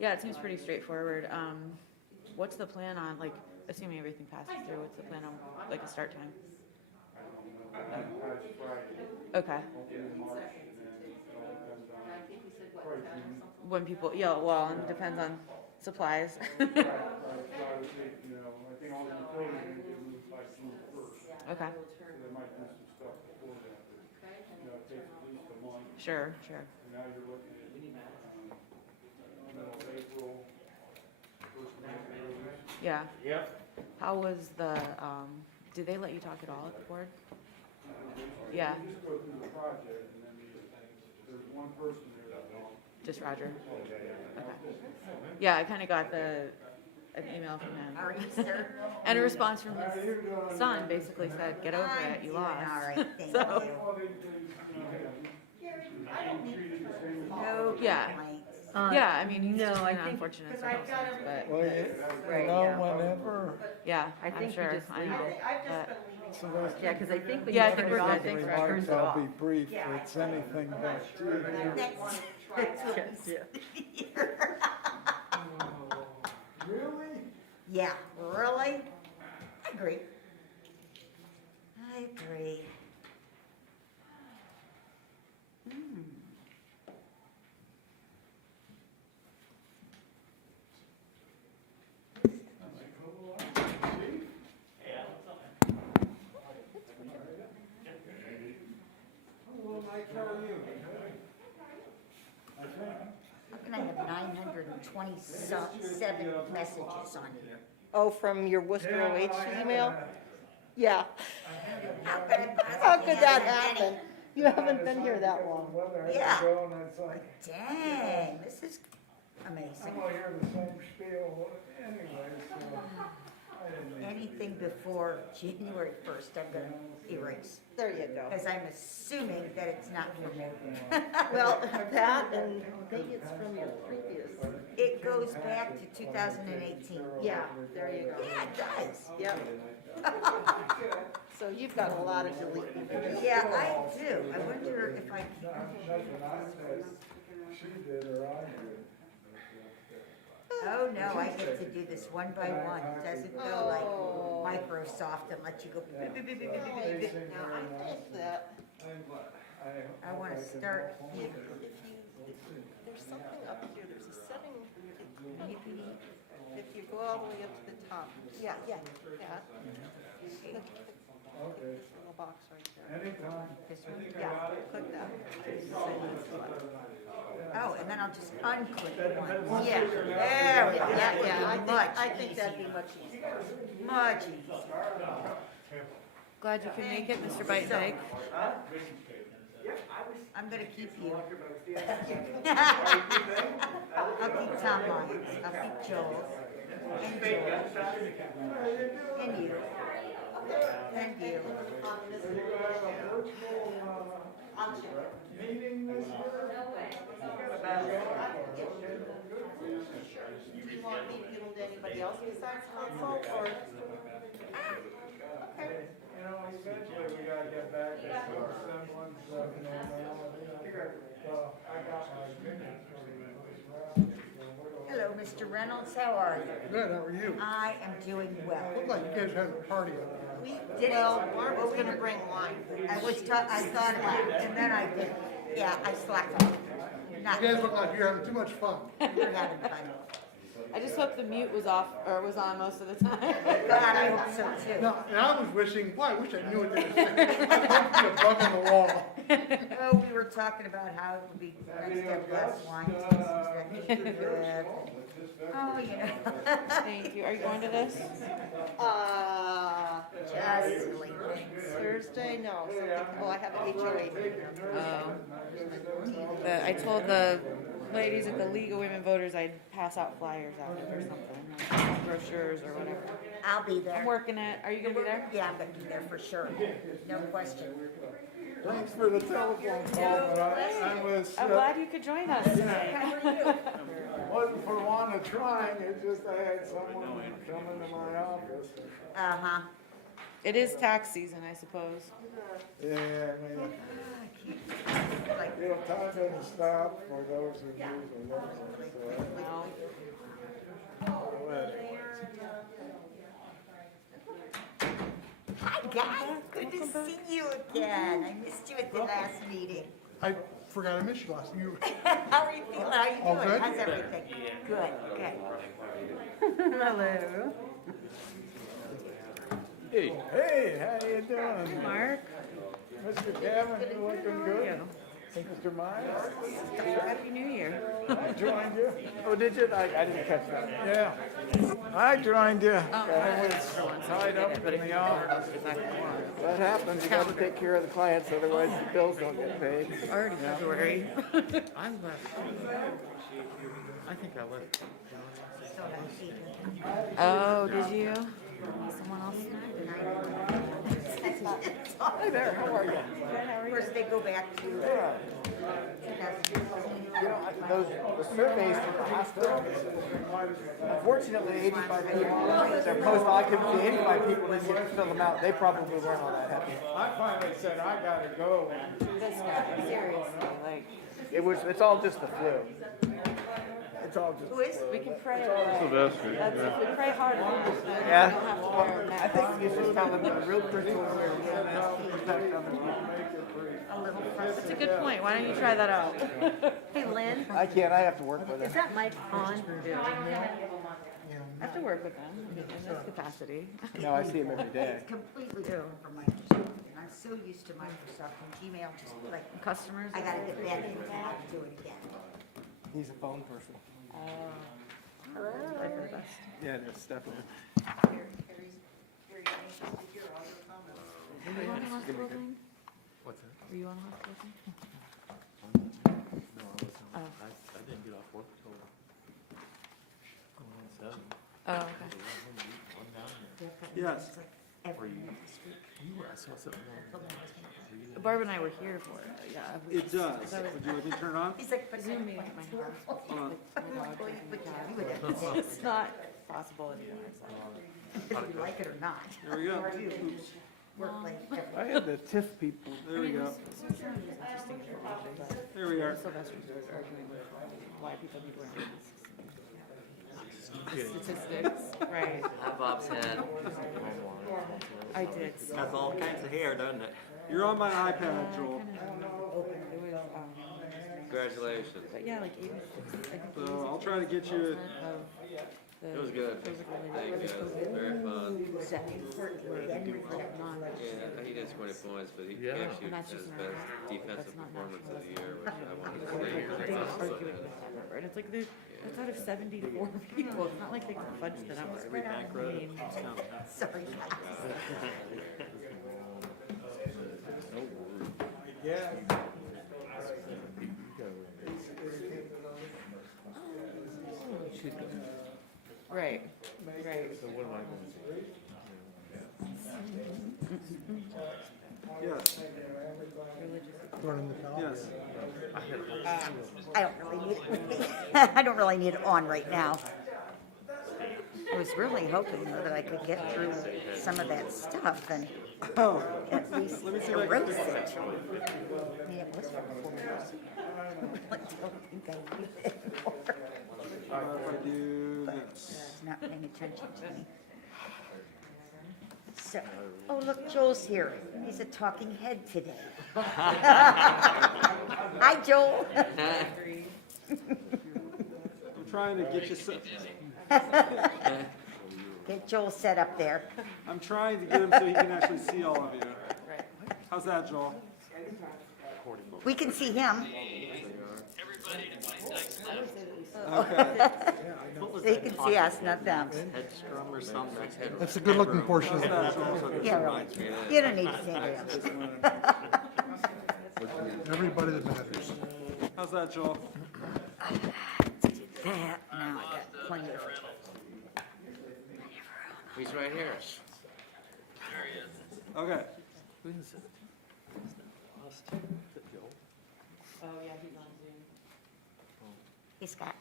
Yeah, it seems pretty straightforward. What's the plan on, like, assuming everything passes through, what's the plan on, like, a start time? Okay. When people, yeah, well, it depends on supplies. Okay. Sure, sure. Yeah. Yep. How was the, did they let you talk at all at the board? Yeah, You just go through the project and then there's one person there that will. just Roger. Okay. Yeah, I kind of got an email from him. All right, sir. And a response from his son basically said, get over it, you I'm doing lost. all right, thank So- you. I don't need to. No Yeah. complaints. Yeah, I mean, he's no, just I in think- unfortunate because I've got circumstances, but, Well, Right, you know, yeah. whenever, yeah, I I'm think you sure, just I leave know. it. But- so those Yeah, because I think when Yeah, I you think turn we're it good. off, Thanks, it Roger. turns remarks, it I'll off. be brief, it's anything but TV. That's what Yeah. Really? Yeah, really? I agree. I agree. Hmm. Hello, Mike, how are you? How can I have 927 messages on here? Oh, from your Worcester OH email? Yeah. How could it How possibly could that have been happen? You haven't been here that long. Yeah. And it's like, Dang, this is amazing. I'm gonna hear the same spiel anyway, so I didn't need to Anything be here. before January 1st, I'm gonna erase. There you go. Because I'm assuming that it's not from me. Well, that and maybe it's from your previous. It goes back to 2018. Yeah, there you go. Yeah, it does. Yep. So you've got a lot of deleting. Yeah, I do. I wonder if I can. Nothing I said, she did or I did. Oh, no, I get to do this one by one. It doesn't go like Oh. Microsoft and let you go. beep, beep, beep, beep, beep, beep, They beep. seem Now, very I nice. think that I wanna start here. there's something up here, there's a setting, if you go all the way up to the top. Yeah, that. Okay, Little box right there. anytime. This one. Yeah, click that. Oh, and then I'll just unclick one. Yeah, There we go. yeah, That I would be think, much I think that'd be easier. much easier. Much easier. Glad you could make it, Mr. Beitendyke. I'm gonna keep you. I'll keep Tom Lyons, I'll keep Joel, and Joel, and you, and you. Meeting this year? Do you want me to give them to anybody else besides council, or? Okay. You know, eventually we gotta get back to some semblance of normality. So I got my opinion from this round. Hello, Mr. Reynolds, how are you? Good, how are you? I am doing well. Looked like you guys had a party up there. We did, Well, Barbara's gonna bring wine. I thought about it, and then I did, yeah, I slacked off. Not, You guys look like you're having too much fun. we're having fun. I just hope the mute was off, or was on most of the time. God, I hope so too. No, and I was wishing, boy, I wish I knew what they were saying. I'd love to be a bug on the wall. Oh, we were talking about how it would be nice to have glass of wine, tasting good. Oh, you know. Thank you. Are you going to this? Just silly things. Thursday, no, something, oh, I have a HOA. I told the ladies at the League of Women Voters I'd pass out flyers out or something, like brochures or whatever. I'll be I'm there. working it. Are you gonna be there? Yeah, I'm gonna be there for sure. No question. Thanks for the telephone call, but I was, I'm glad you could join us today. wasn't for want of trying, it's just I had someone come into my office. Uh-huh. It is tax season, I suppose. Yeah, I mean, Like, you know, time doesn't stop for those who use a local, so. No. see you again. I missed you at the last meeting. I forgot I missed you last. You, How are you feeling? How are you All doing? good? How's everything? Good, good. Hello. Hey, how you doing? Mark? Mr. Kevin, you looking good? Mr. Myers? Happy New Year. I joined you. Oh, did you? I didn't catch that. Yeah. I joined you. I was tied up in the office. That happens, you gotta take care of the clients, otherwise the bills don't get paid. Already February. I left. I think I left. Oh, did you? Someone else? Hi there, how are you? Of course, they go back to You know, the surveys from the hospital, unfortunately, 85 people, their post occupancy, 85 people didn't get to fill them out. They probably weren't all that happy. I finally said, I gotta go. This guy, seriously, like, It's all just the flu. It's all just. Who is? we can pray away. That's if we pray hard enough, then we Yeah. don't have to wear I neck think you should tell them that the real critical is protect other people. A little That's a frustrated. good point. Why don't you try that out? Hey, Lynn, I can't, I have to work with is it. that mic on? I have to work with them in this capacity. No, I see him every day. It's completely different from Microsoft. And I'm so used to Microsoft and Gmail, just like, Customers? I gotta get back into that and do it again. He's a phone person. Hello. I've heard best. Yeah, that's definitely. Were you on the hospital thing? What's that? Were you on the hospital thing? No, I wasn't. Oh. I didn't get off work till 7. Oh, okay. I'm down here. Yes. Every you? minute this week. You were, I saw something on. Barb and I were here for it, yeah. It does. Would you like me to turn it on? He's like, but Zoom meeting at my house. Hold on. It's not possible anymore, so. whether you like it or not. There we go. Or you work like every I had the TIF people. There we go. There we are. Sylvester's was arguing with why people need to wear masks. Statistics, right. Bob's head. I did. Has all kinds of hair, doesn't it? You're on my iPad, Joel. It was, Congratulations. but yeah, like 86, I think So I'll try to get you. 86% of the It was good. COVID-related Thank you. COVID Very fun. deaths were non. Yeah, he did 20 points, but he Yeah. actually And that's has just best not- defensive that's not performance of the national. year, which I wanted to They say because I were thought so arguing good. with that number, and it's like, that's out of 74 people, it's not like they can fudge the number. I mean, sorry. Yeah. right, right. So what am I going to do? Yes. throw it in the towel. Yes. I don't really need it. I don't really need it on right now. I was really hoping though that I could get through some of that stuff and Oh. at least Let me see if I can erase fix it. that. I mean, it was from 4 years ago. I don't think I need it anymore. If I do this. It's not paying attention to me. So, oh, look, Joel's here. He's a talking head today. Hi, Joel. I'm trying to get you set. Get Joel set up there. I'm trying to get him so he can actually see all of you. Right. How's that, Joel? We can see him. Okay. They can see us, not them. Headstrom or something. That's the good looking portion of it. Yeah, really. You don't need to see anybody else. Everybody that matters. How's that, Joel? That, now I got plenty of. He's right here. Okay. Who's it? Lost. Is it Joel? Oh, yeah, he's on Zoom. Hey, Scott.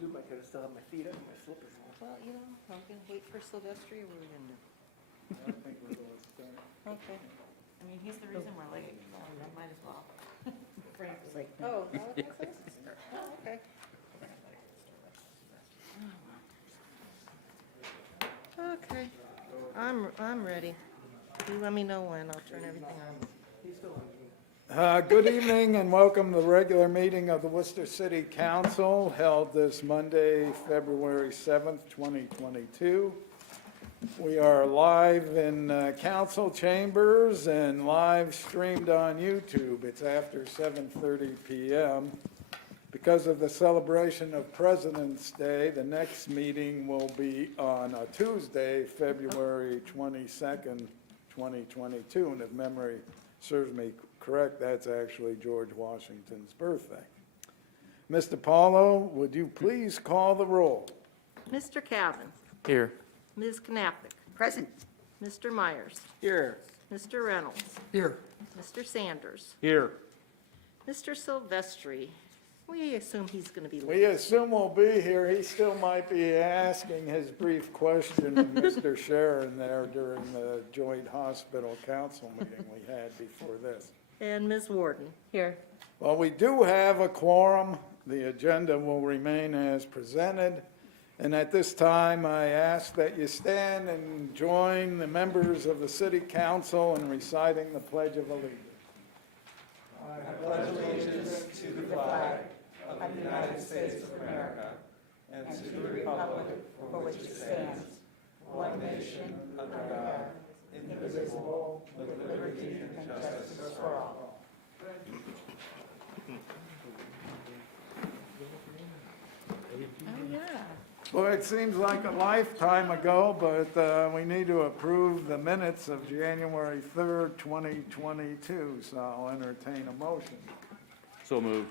Zoom, I could have still had my feet up and my slippers on. Well, you know, are we going to wait for Sylvester or we're going to? Okay. I mean, he's the reason we're late, so I might as well. Frank's like, Oh, is that what this is? Oh, okay. Okay. I'm ready. You let me know when, I'll turn everything on. Good evening and welcome to the regular meeting of the Worcester City Council held this Monday, February 7th, 2022. We are live in council chambers and live streamed on YouTube. It's after 7:30 p.m. Because of the celebration of President's Day, the next meeting will be on a Tuesday, February 22nd, 2022. And if memory serves me correct, that's actually George Washington's birthday. Mr. Paulo, would you please call the roll? Mr. Cavan, Here. Ms. Knappich, Present. Mr. Myers, Here. Mr. Reynolds, Here. Mr. Sanders, Here. Mr. Silvestri. We assume he's going to be We late. assume we'll be here. He still might be asking his brief question of Mr. Sharon there during the joint hospital council meeting we had before this. And Ms. Warden. Here. Well, we do have a quorum. The agenda will remain as presented. And at this time, I ask that you stand and join the members of the city council in reciting the Pledge of Allegiance. Oh, yeah. Well, it seems like a lifetime ago, but we need to approve the minutes of January 3rd, 2022, so I'll entertain a motion. So moved.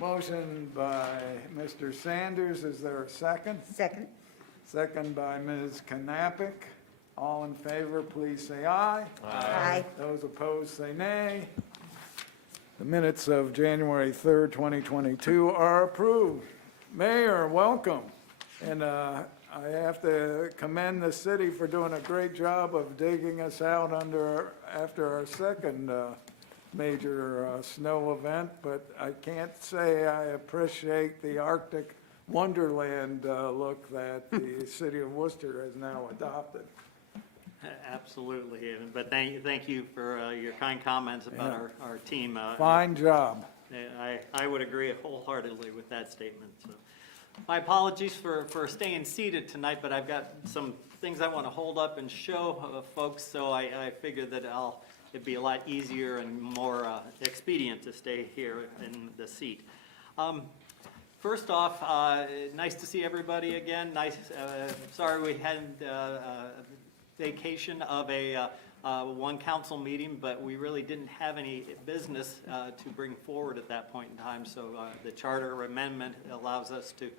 Motion by Mr. Sanders, is there a second? Second. Second by Ms. Knappich. All in favor, please say aye. Aye. Those opposed, say nay. The minutes of January 3rd, 2022 are approved. Mayor, welcome. And I have to commend the city for doing a great job of digging us out after our second major snow event, but I can't say I appreciate the Arctic Wonderland look that the city of Worcester has now adopted. Absolutely, but thank you for your kind comments about our team. Fine job. I would agree wholeheartedly with that statement. So, my apologies for staying seated tonight, but I've got some things I want to hold up and show folks, so I figured that it'd be a lot easier and more expedient to stay here in the seat. First off, nice to see everybody again. Nice. Sorry we had vacation of a one council meeting, but we really didn't have any business to bring forward at that point in time. So the charter amendment allows us to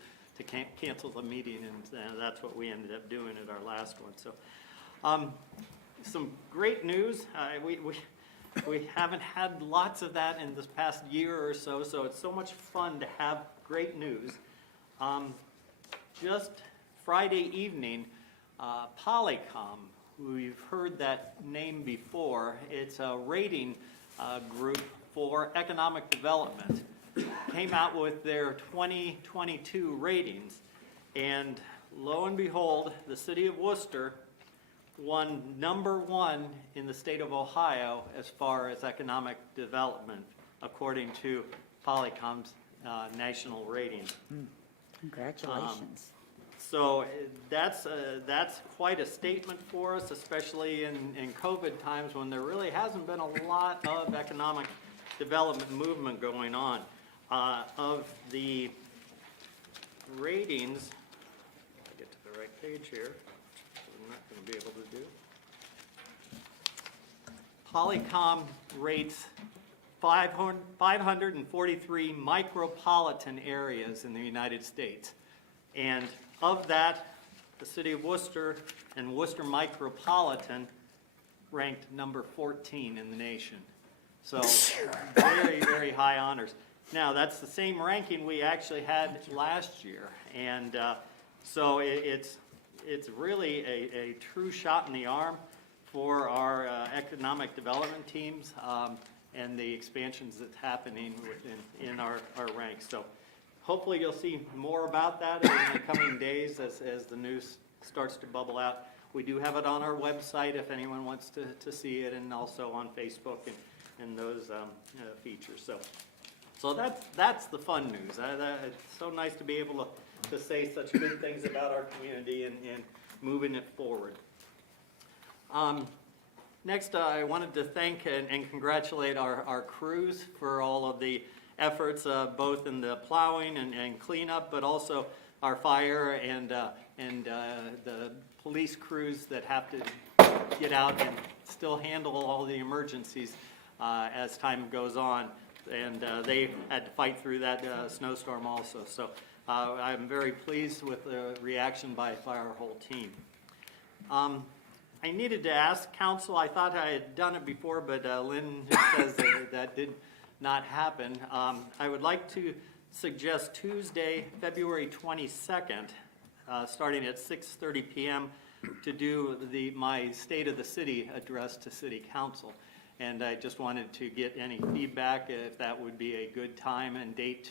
cancel the meeting, and that's what we ended up doing at our last one. So some great news. We haven't had lots of that in this past year or so, so it's so much fun to have great news. Just Friday evening, Polycom, we've heard that name before. It's a rating group for economic development. Came out with their 2022 ratings, and lo and behold, the city of Worcester won #1 in the state of Ohio as far as economic development, according to Polycom's national rating. Congratulations. So that's quite a statement for us, especially in COVID times when there really hasn't been a lot of economic development movement going on. Of the ratings, if I get to the right page here, which I'm not going to be able to do. Polycom rates 543 micropolitan areas in the United States. And of that, the city of Worcester and Worcester Micropolitan ranked number 14 in the nation. So very, very high honors. Now, that's the same ranking we actually had last year. And so it's really a true shot in the arm for our economic development teams and the expansions that's happening in our ranks. So hopefully you'll see more about that in the coming days as the news starts to bubble out. We do have it on our website if anyone wants to see it, and also on Facebook and those features. So that's the fun news. It's so nice to be able to say such good things about our community and moving it forward. Next, I wanted to thank and congratulate our crews for all of the efforts, both in the plowing and cleanup, but also our fire and the police crews that have to get out and still handle all the emergencies as time goes on. And they had to fight through that snowstorm also. So I'm very pleased with the reaction by our whole team. I needed to ask council, I thought I had done it before, but Lynn says that did not happen. I would like to suggest Tuesday, February 22nd, starting at 6:30 p.m. to do my State of the City address to City Council. And I just wanted to get any feedback if that would be a good time and date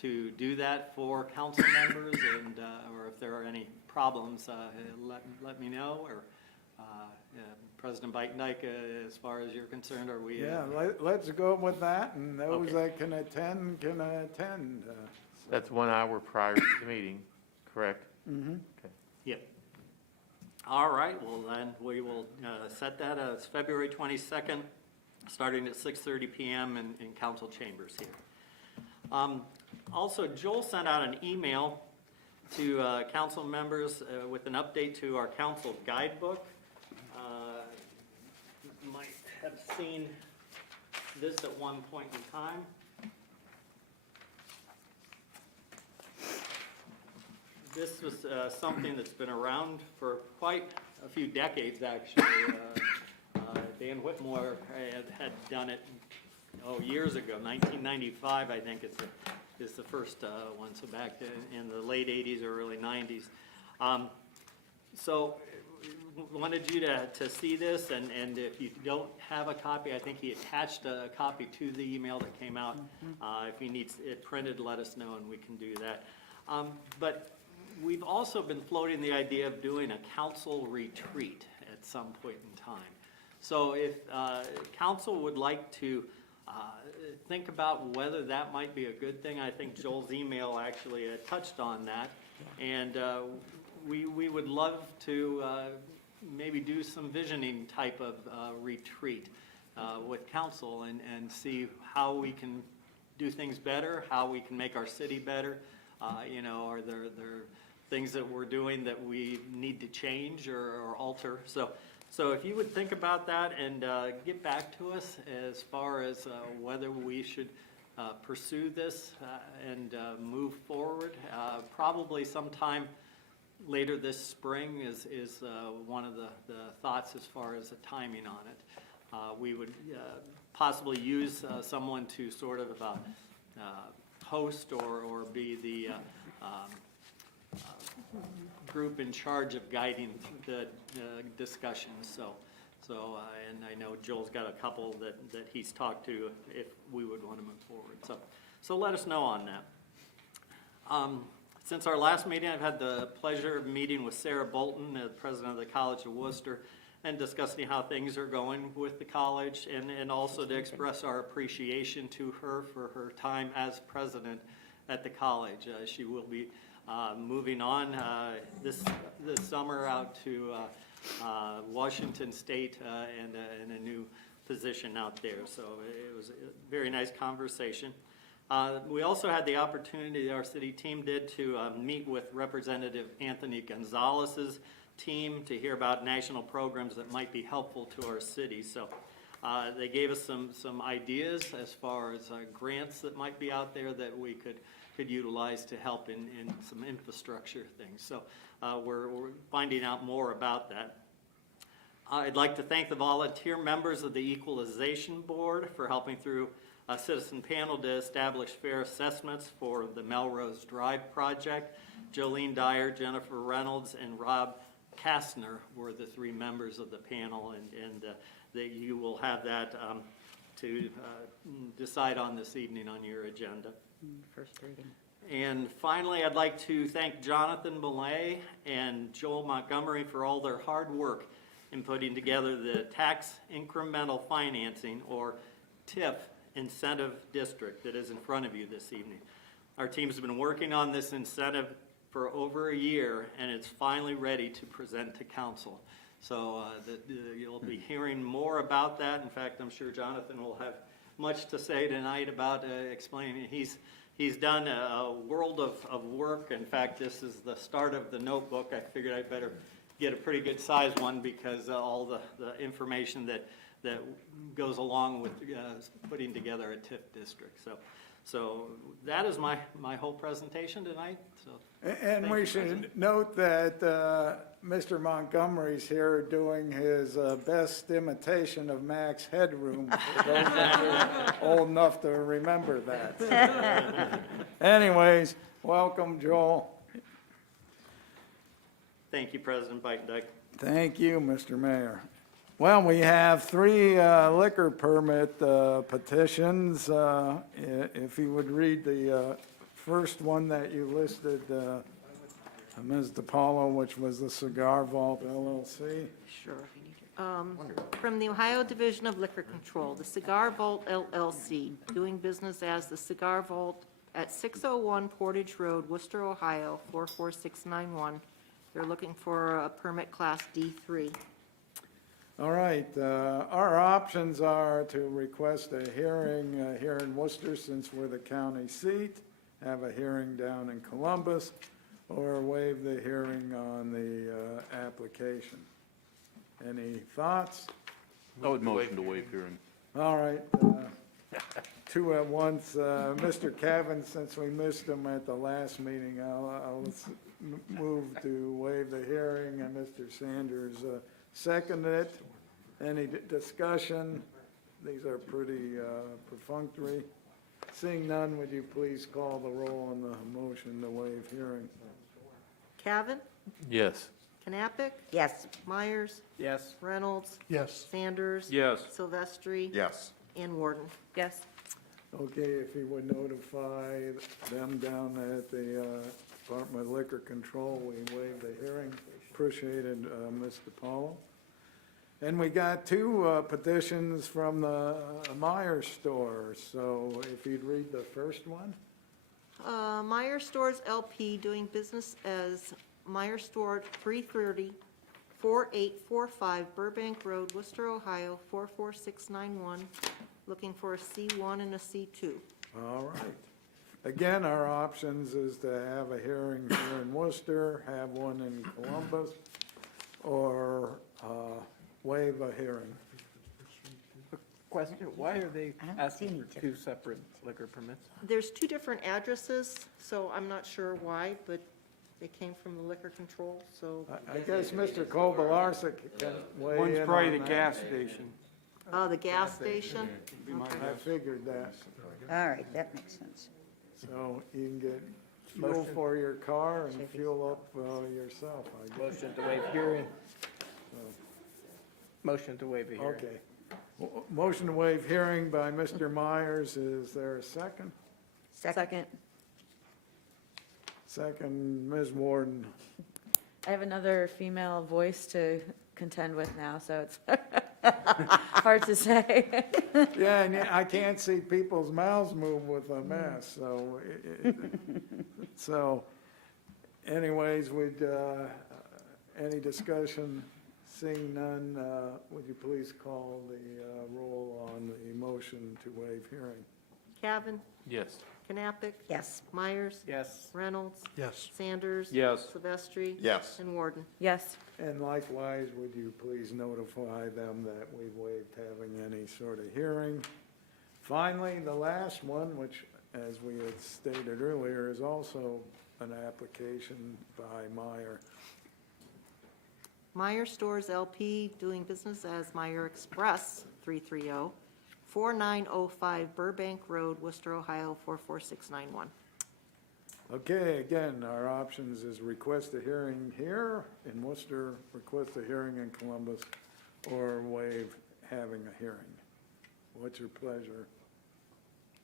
to do that for council members, and or if there are any problems, let me know. Or President Bite-Dyke, as far as you're concerned, are we? Yeah, let's go with that, and those that can attend can attend. That's 1 hour prior to the meeting, correct? Mm-hmm. Okay. Yep. All right, well then, we will set that as February 22nd, starting at 6:30 p.m. in council chambers here. Also, Joel sent out an email to council members with an update to our council guidebook. You might have seen this at one point in time. This was something that's been around for quite a few decades, actually. Dan Whitmore had done it years ago. 1995, I think, is the first one, so back in the late 80s or early 90s. So wanted you to see this, and if you don't have a copy, I think he attached a copy to the email that came out. If he needs it printed, let us know and we can do that. But we've also been floating the idea of doing a council retreat at some point in time. So if council would like to think about whether that might be a good thing, I think Joel's email actually touched on that. And we would love to maybe do some visioning type of retreat with council and see how we can do things better, how we can make our city better. Are there things that we're doing that we need to change or alter? So if you would think about that and get back to us as far as whether we should pursue this and move forward, probably sometime later this spring is one of the thoughts as far as the timing on it. We would possibly use someone to sort of host or be the group in charge of guiding the discussions. And I know Joel's got a couple that he's talked to if we would want to move forward. So let us know on that. Since our last meeting, I've had the pleasure of meeting with Sarah Bolton, the president of the College of Worcester, and discussing how things are going with the college, and also to express our appreciation to her for her time as president at the college. She will be moving on this summer out to Washington State and in a new position out there. So it was a very nice conversation. We also had the opportunity, our city team did, to meet with Representative Anthony Gonzalez's team to hear about national programs that might be helpful to our city. So they gave us some ideas as far as grants that might be out there that we could utilize to help in some infrastructure things. So we're finding out more about that. I'd like to thank the volunteer members of the Equalization Board for helping through a citizen panel to establish fair assessments for the Melrose Drive project. Jolene Dyer, Jennifer Reynolds, and Rob Kastner were the three members of the panel, and that you will have that to decide on this evening on your agenda. First reading. And finally, I'd like to thank Jonathan Belay and Joel Montgomery for all their hard work in putting together the Tax Incremental Financing, or TIF, incentive district that is in front of you this evening. Our team's been working on this incentive for over a year, and it's finally ready to present to council. So you'll be hearing more about that. In fact, I'm sure Jonathan will have much to say tonight about explaining. He's done a world of work. In fact, this is the start of the notebook. I figured I'd better get a pretty good size one because all the information that goes along with putting together a TIF district. So that is my whole presentation tonight. So And thank we you, should President. note that Mr. Montgomery's here doing his best imitation of Max Headroom, for those that are old enough to remember that. Anyways, welcome, Joel. Thank you, President Beitendijk. Thank you, Mr. Mayor. Well, we have 3 liquor permit petitions. If you would read the first one that you listed, Ms. DiPaolo, which was the Cigar Vault LLC. Sure, if you need it. From the Ohio Division of Liquor Control, the Cigar Vault LLC, doing business as the Cigar Vault at 601 Portage Road, Worcester, Ohio, 44691. They're looking for a permit class D3. All right, our options are to request a hearing here in Worcester, since we're the county seat, have a hearing down in Columbus, or waive the hearing on the application. Any thoughts? I would motion to waive hearing. All right, 2 at once. Mr. Cavan, since we missed him at the last meeting, I'll move to waive the hearing, and Mr. Sanders seconded it. Any discussion? These are pretty perfunctory. Seeing none, would you please call the roll on the motion to waive hearing? Cavan, Yes. Knappich, Yes. Myers, Yes. Reynolds, Yes. Sanders. Yes. Silvestri. Yes. And Warden. Yes. Okay, if you would notify them down at the Department of Liquor Control, we waive the hearing. Appreciate it, Ms. DiPaolo. And we got 2 petitions from the Meyer store, so if you'd read the first one. Meyer Stores LP, doing business as Meyer Store, 330 4845 Burbank Road, Worcester, Ohio, 44691, looking for a C1 and a C2. All right. Again, our options is to have a hearing here in Worcester, have one in Columbus, or waive a hearing. Question, why are they I don't see asking any for 2 separate liquor permits? There's 2 different addresses, so I'm not sure why, but they came from the liquor control, so. I guess Mr. Kobelarsek can weigh in One's on probably the that. gas station. The gas station? I figured that. All right, that makes sense. So you can get fuel for your car and fuel up yourself, I guess. Motion to waive hearing. Motion to waive a hearing. Okay. Motion to waive hearing by Mr. Myers. Is there a second? Second. Second, Ms. Warden. I have another female voice to contend with now, so it's hard to say. Yeah, and I can't see people's mouths move with a mess, so, so anyways, any discussion? Seeing none, would you please call the roll on the motion to waive hearing? Cavan, Yes. Knappich, Yes. Myers, Yes. Reynolds, Yes. Sanders. Yes. Silvestri. Yes. And Warden. Yes. And likewise, would you please notify them that we've waived having any sort of hearing? Finally, the last one, which, as we had stated earlier, is also an application by Meyer. Meyer Stores LP, doing business as Meyer Express, 330 4905 Burbank Road, Worcester, Ohio, 44691. Okay, again, our options is request a hearing here in Worcester, request a hearing in Columbus, or waive having a hearing. What's your pleasure?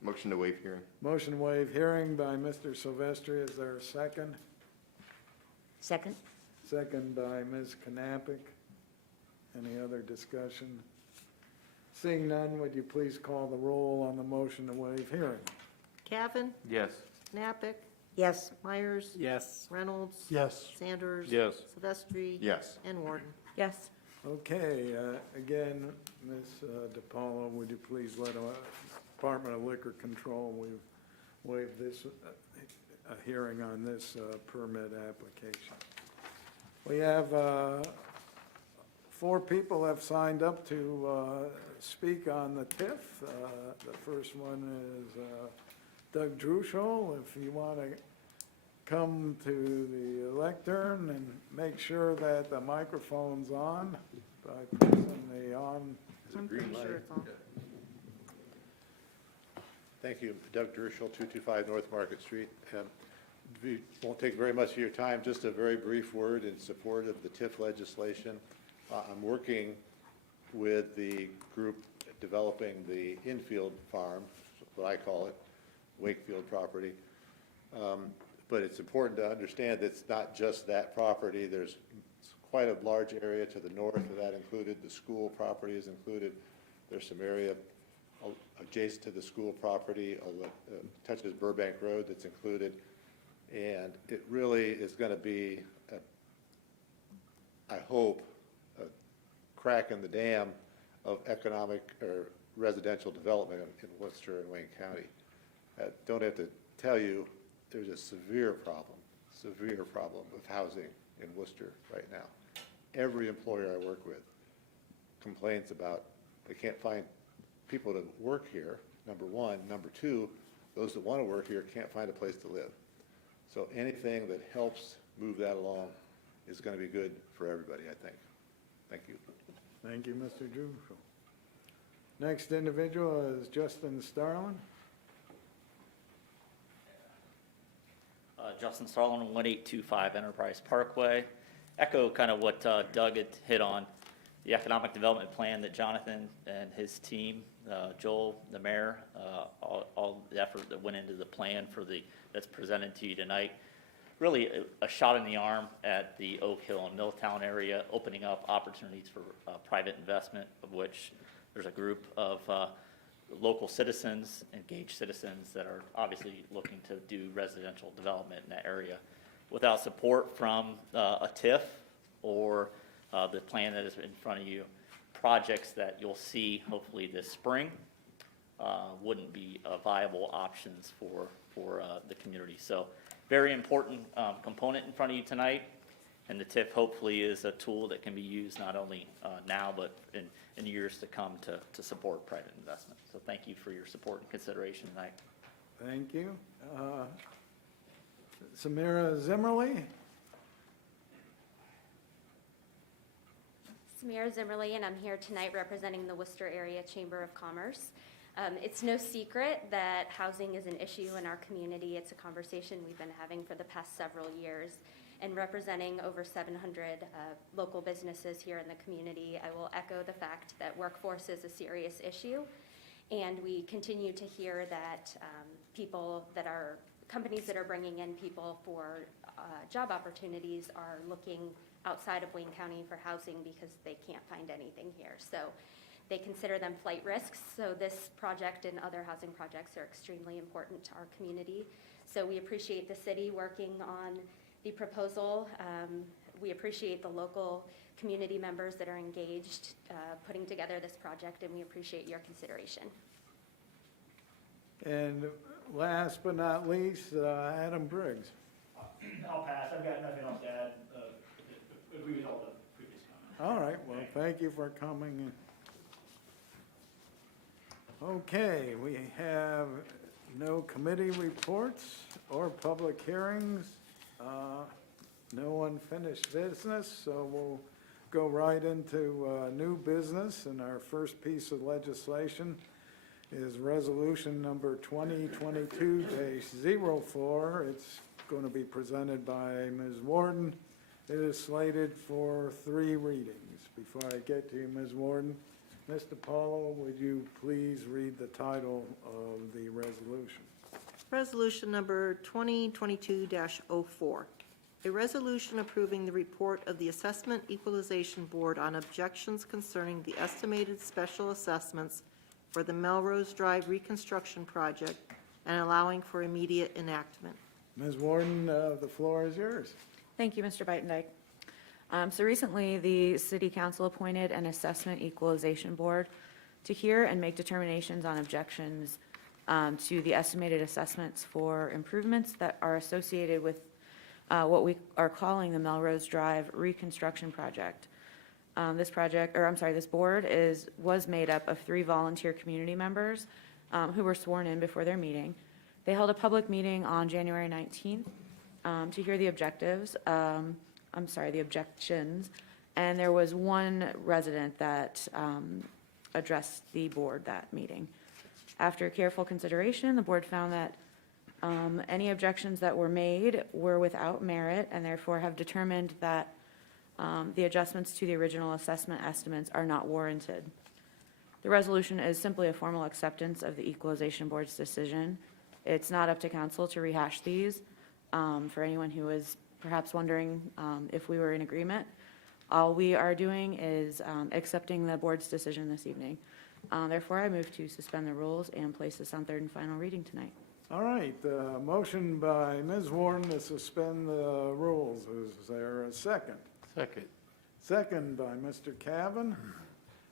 Motion to waive hearing. Motion to waive hearing by Mr. Silvestri. Is there a second? Second? Second by Ms. Knappich. Any other discussion? Seeing none, would you please call the roll on the motion to waive hearing? Cavan, Yes. Knappich, Yes. Myers, Yes. Reynolds. Yes. Sanders. Yes. Silvestri. Yes. And Warden. Yes. Okay, again, Ms. DiPaolo, would you please let Department of Liquor Control, we've waived this, a hearing on this permit application. We have, 4 people have signed up to speak on the TIF. The first one is Doug Druschel. If you want to come to the lectern and make sure that the microphone's on by pressing the on. I'm pretty sure it's on. Thank you. Doug Derschel, 225 North Market Street. We won't take very much of your time, just a very brief word in support of the TIF legislation. I'm working with the group developing the infield farm, what I call it, Wakefield property. But it's important to understand that it's not just that property. There's quite a large area to the north of that included. The school property is included. There's some area adjacent to the school property, touches Burbank Road that's included. And it really is going to be, I hope, a crack in the dam of economic or residential development in Worcester and Wayne County. Don't have to tell you, there's a severe problem with housing in Worcester right now. Every employer I work with complains about they can't find people to work here, number one. Number two, those that want to work here can't find a place to live. So anything that helps move that along is going to be good for everybody, I think. Thank you. Thank you, Mr. Druschel. Next individual is Justin Starlin. Justin Starlin, 1825 Enterprise Parkway. Echo kind of what Doug had hit on, the economic development plan that Jonathan and his team, Joel, the mayor, all the effort that went into the plan that's presented to you tonight. Really a shot in the arm at the Oak Hill and Milltown area, opening up opportunities for private investment, of which there's a group of local citizens, engaged citizens that are obviously looking to do residential development in that area. Without support from a TIF or the plan that is in front of you, projects that you'll see hopefully this spring wouldn't be viable options for the community. So very important component in front of you tonight, and the TIF hopefully is a tool that can be used not only now but in years to come to support private investment. So thank you for your support and consideration tonight. Thank you. Samira Zimmerly. Samira Zimmerly, and I'm here tonight representing the Worcester Area Chamber of Commerce. It's no secret that housing is an issue in our community. It's a conversation we've been having for the past several years. And representing over 700 local businesses here in the community, I will echo the fact that workforce is a serious issue. And we continue to hear that companies that are bringing in people for job opportunities are looking outside of Wayne County for housing because they can't find anything here. So they consider them flight risks. So this project and other housing projects are extremely important to our community. So we appreciate the city working on the proposal. We appreciate the local community members that are engaged putting together this project, and we appreciate your consideration. And last but not least, Adam Briggs. I'll pass. I've got nothing else to add. Agree with all the previous comments. All right, well, thank you for coming. Okay, we have no committee reports or public hearings. No unfinished business, so we'll go right into new business. And our first piece of legislation is resolution number 2022-04. It's going to be presented by Ms. Warden. It is slated for 3 readings. Before I get to you, Ms. Warden, Mr. Paulo, would you please read the title of the resolution? Resolution number 2022-04. A resolution approving the report of the Assessment Equalization Board on objections concerning the estimated special assessments for the Melrose Drive reconstruction project and allowing for immediate enactment. Ms. Warden, the floor is yours. Thank you, Mr. Beitendijk. So recently, the city council appointed an assessment equalization board to hear and make determinations on objections to the estimated assessments for improvements that are associated with what we are calling the Melrose Drive reconstruction project. This board was made up of 3 volunteer community members who were sworn in before their meeting. They held a public meeting on January 19th to hear the objections, and there was one resident that addressed the board that meeting. After careful consideration, the board found that any objections that were made were without merit and therefore have determined that the adjustments to the original assessment estimates are not warranted. The resolution is simply a formal acceptance of the Equalization Board's decision. It's not up to council to rehash these. For anyone who is perhaps wondering if we were in agreement, all we are doing is accepting the board's decision this evening. Therefore, I move to suspend the rules and place this on third and final reading tonight. All right, motion by Ms. Warden to suspend the rules. Is there a second? Second. Second by Mr. Cavan.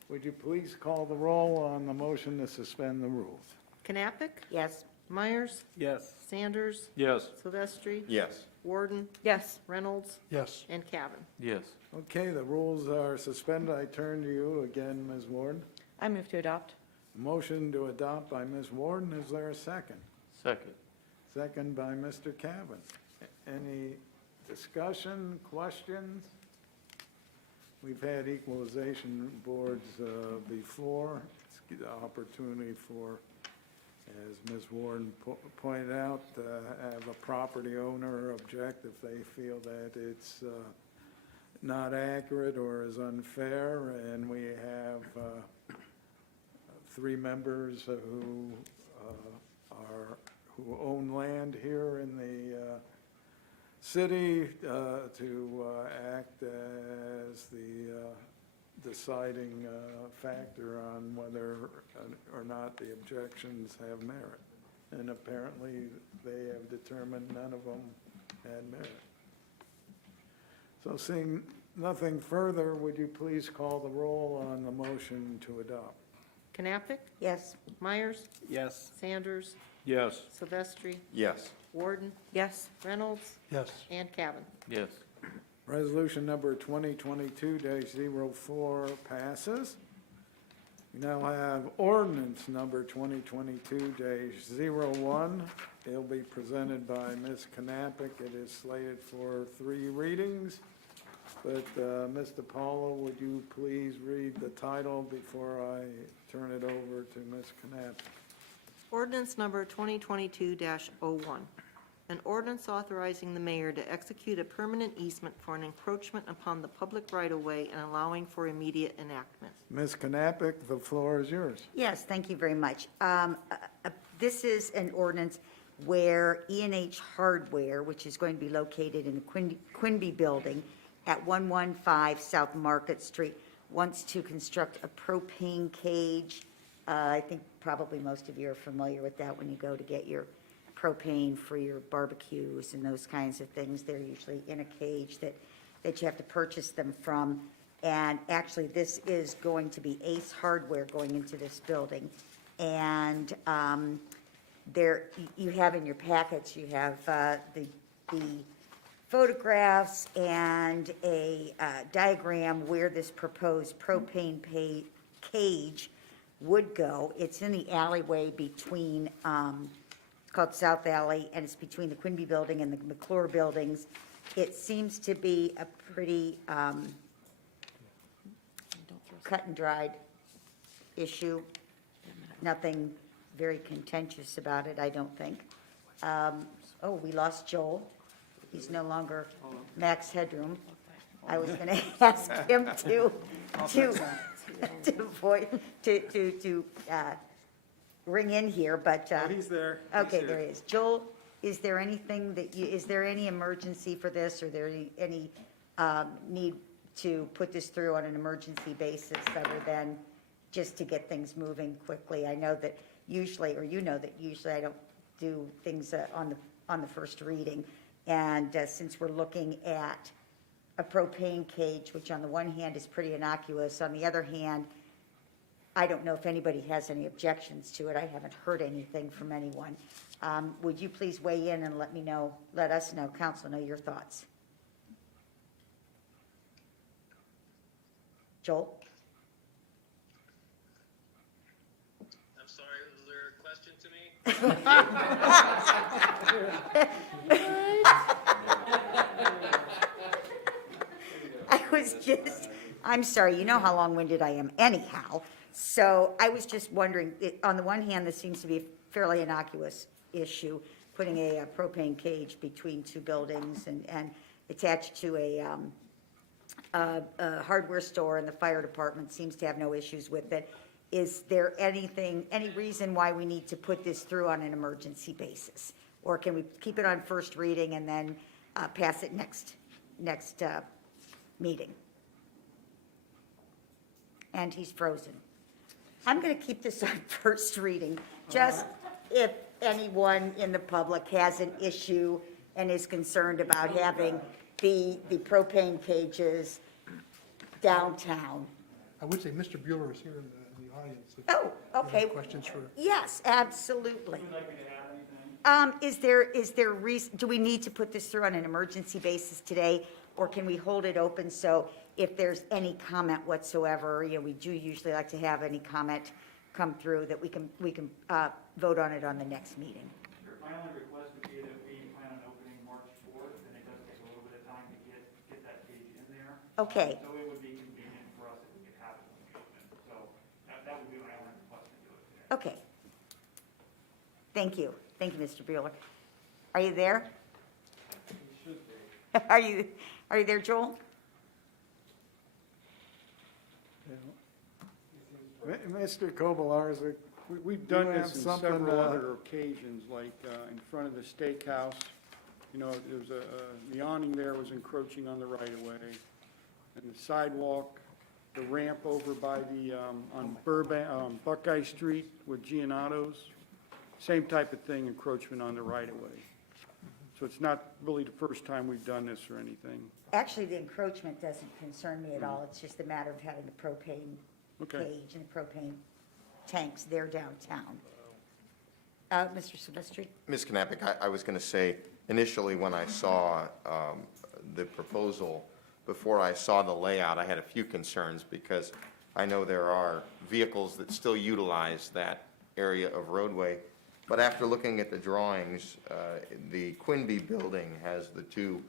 Would you please call the roll on the motion to suspend the rules? Knappich, Yes. Myers, Yes. Sanders, Yes. Silvestri, Yes. Warden, Yes. Reynolds, Yes. and Cavan. Yes. Okay, the rules are suspended. I turn to you again, Ms. Warden. I move to adopt. Motion to adopt by Ms. Warden. Is there a second? Second. Second by Mr. Cavan. Any discussion, questions? We've had equalization boards before. It's the opportunity for, as Ms. Warden pointed out, have a property owner object if they feel that it's not accurate or is unfair. And we have 3 members who own land here in the city to act as the deciding factor on whether or not the objections have merit. And apparently, they have determined none of them had merit. So seeing nothing further, would you please call the roll on the motion to adopt? Knappich, Yes. Myers, Yes. Sanders, Yes. Silvestri, Yes. Warden, Yes. Reynolds, Yes. and Cavan. Yes. Resolution number 2022-04 passes. We now have ordinance number 2022-01. It'll be presented by Ms. Knappich. It is slated for 3 readings. But Mr. Paulo, would you please read the title before I turn it over to Ms. Knappich? Ordinance number 2022-01. An ordinance authorizing the mayor to execute a permanent easement for an encroachment upon the public right-of-way and allowing for immediate enactment. Ms. Knappich, the floor is yours. Yes, thank you very much. This is an ordinance where E&H Hardware, which is going to be located in the Quinby Building at 115 South Market Street, wants to construct a propane cage. I think probably most of you are familiar with that when you go to get your propane for your barbecues and those kinds of things. They're usually in a cage that you have to purchase them from. And actually, this is going to be Ace Hardware going into this building. And there, you have in your packets, you have the photographs and a diagram where this proposed propane cage would go. It's in the alleyway between, it's called South Alley, and it's between the Quinby Building and the McClure Buildings. It seems to be a pretty cut and dried issue. Nothing very contentious about it, I don't think. Oh, we lost Joel. He's no longer Max Headroom. I was going to ask him to to ring in here, but. He's there. Okay, there he is. Joel, is there anything is there any emergency for this, or there any need to put this through on an emergency basis other than just to get things moving quickly? I know that usually, or you know that usually I don't do things on the first reading. And since we're looking at a propane cage, which on the one hand is pretty innocuous, on the other hand, I don't know if anybody has any objections to it. I haven't heard anything from anyone. Would you please weigh in and let us know, council, know your thoughts? Joel? I'm sorry, was there a question to me? I'm sorry, you know how long-winded I am anyhow. So I was just wondering, on the one hand, this seems to be a fairly innocuous issue, putting a propane cage between two buildings and attached to a hardware store, and the fire department seems to have no issues with it. Is there any reason why we need to put this through on an emergency basis? Or can we keep it on first reading and then pass it next meeting? And he's frozen. I'm going to keep this on first reading, just if anyone in the public has an issue and is concerned about having the propane cages downtown. I would say Mr. Bueller is here in the audience. If Oh, you have okay. Questions for, Yes, absolutely. Would you like me to add anything? Is there reason, do we need to put this through on an emergency basis today? Or can we hold it open so if there's any comment whatsoever, we do usually like to have any comment come through that we can vote on it on the next meeting? Sure. My only request would be that we plan on opening March 4th, and it does take a little bit of time to get that cage in there. Okay. So it would be convenient for us if we could have it when we open. So that would be my only request to do it today. Okay. Thank you, Mr. Bueller. Are you there? Are you there, Joel? Mr. Kovalarczyk, We've done You this have on something, several other occasions, like in front of the steakhouse. There was the awning there was encroaching on the right-of-way. And the sidewalk, the ramp over by the, on Buckeye Street with Gianotto's, same type of thing, encroachment on the right-of-way. So it's not really the first time we've done this or anything. Actually, the encroachment doesn't concern me at all. It's just a matter of having the propane Okay. cage and the propane tanks there downtown. Mr. Silvestri? Ms. Knappich, I was going to say, initially when I saw the proposal, before I saw the layout, I had a few concerns because I know there are vehicles that still utilize that area of roadway. But after looking at the drawings, the Quinby building has the two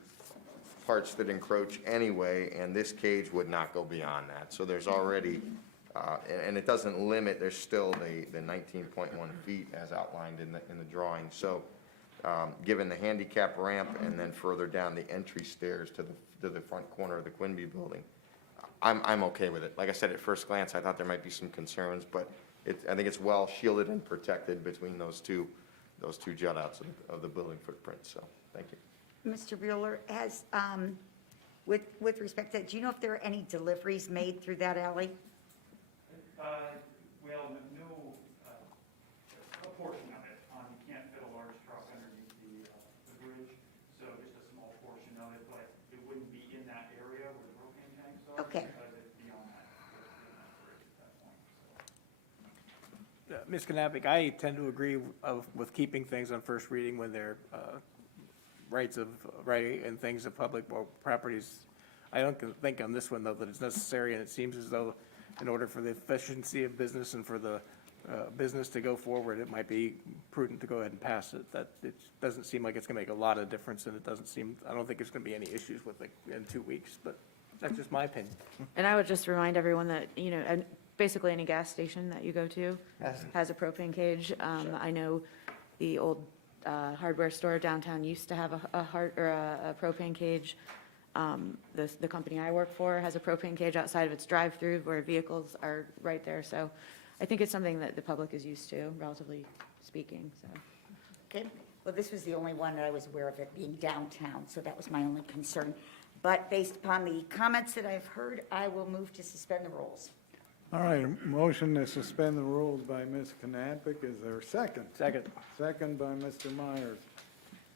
parts that encroach anyway, and this cage would not go beyond that. So there's already, and it doesn't limit, there's still the 19.1 feet as outlined in the drawing. So given the handicap ramp and then further down the entry stairs to the front corner of the Quinby building, I'm okay with it. Like I said, at first glance, I thought there might be some concerns, but I think it's well shielded and protected between those two jut outs of the building footprint. So thank you. Mr. Bueller, with respect to that, do you know if there are any deliveries made through that alley? Well, no, a portion of it. You can't fit a large truck underneath the bridge, so just a small portion of it, but it wouldn't be in that area where the propane tanks are. Okay. Because it's beyond that bridge at that point, so. Ms. Knappich, I tend to agree with keeping things on first reading when they're rights of right and things of public properties. I don't think on this one, though, that it's necessary, and it seems as though in order for the efficiency of business and for the business to go forward, it might be prudent to go ahead and pass it. That it doesn't seem like it's going to make a lot of difference, and I don't think there's going to be any issues with it in 2 weeks, but that's just my opinion. And I would just remind everyone that, and basically any gas station that you go to has a propane cage. I know the old hardware store downtown used to have a propane cage. The company I work for has a propane cage outside of its drive-through where vehicles are right there. So I think it's something that the public is used to, relatively speaking, so. Okay, well, this was the only one that I was aware of it being downtown, so that was my only concern. But based upon the comments that I've heard, I will move to suspend the rules. All right, a motion to suspend the rules by Ms. Knappich. Is there a second? Second. Second by Mr. Myers.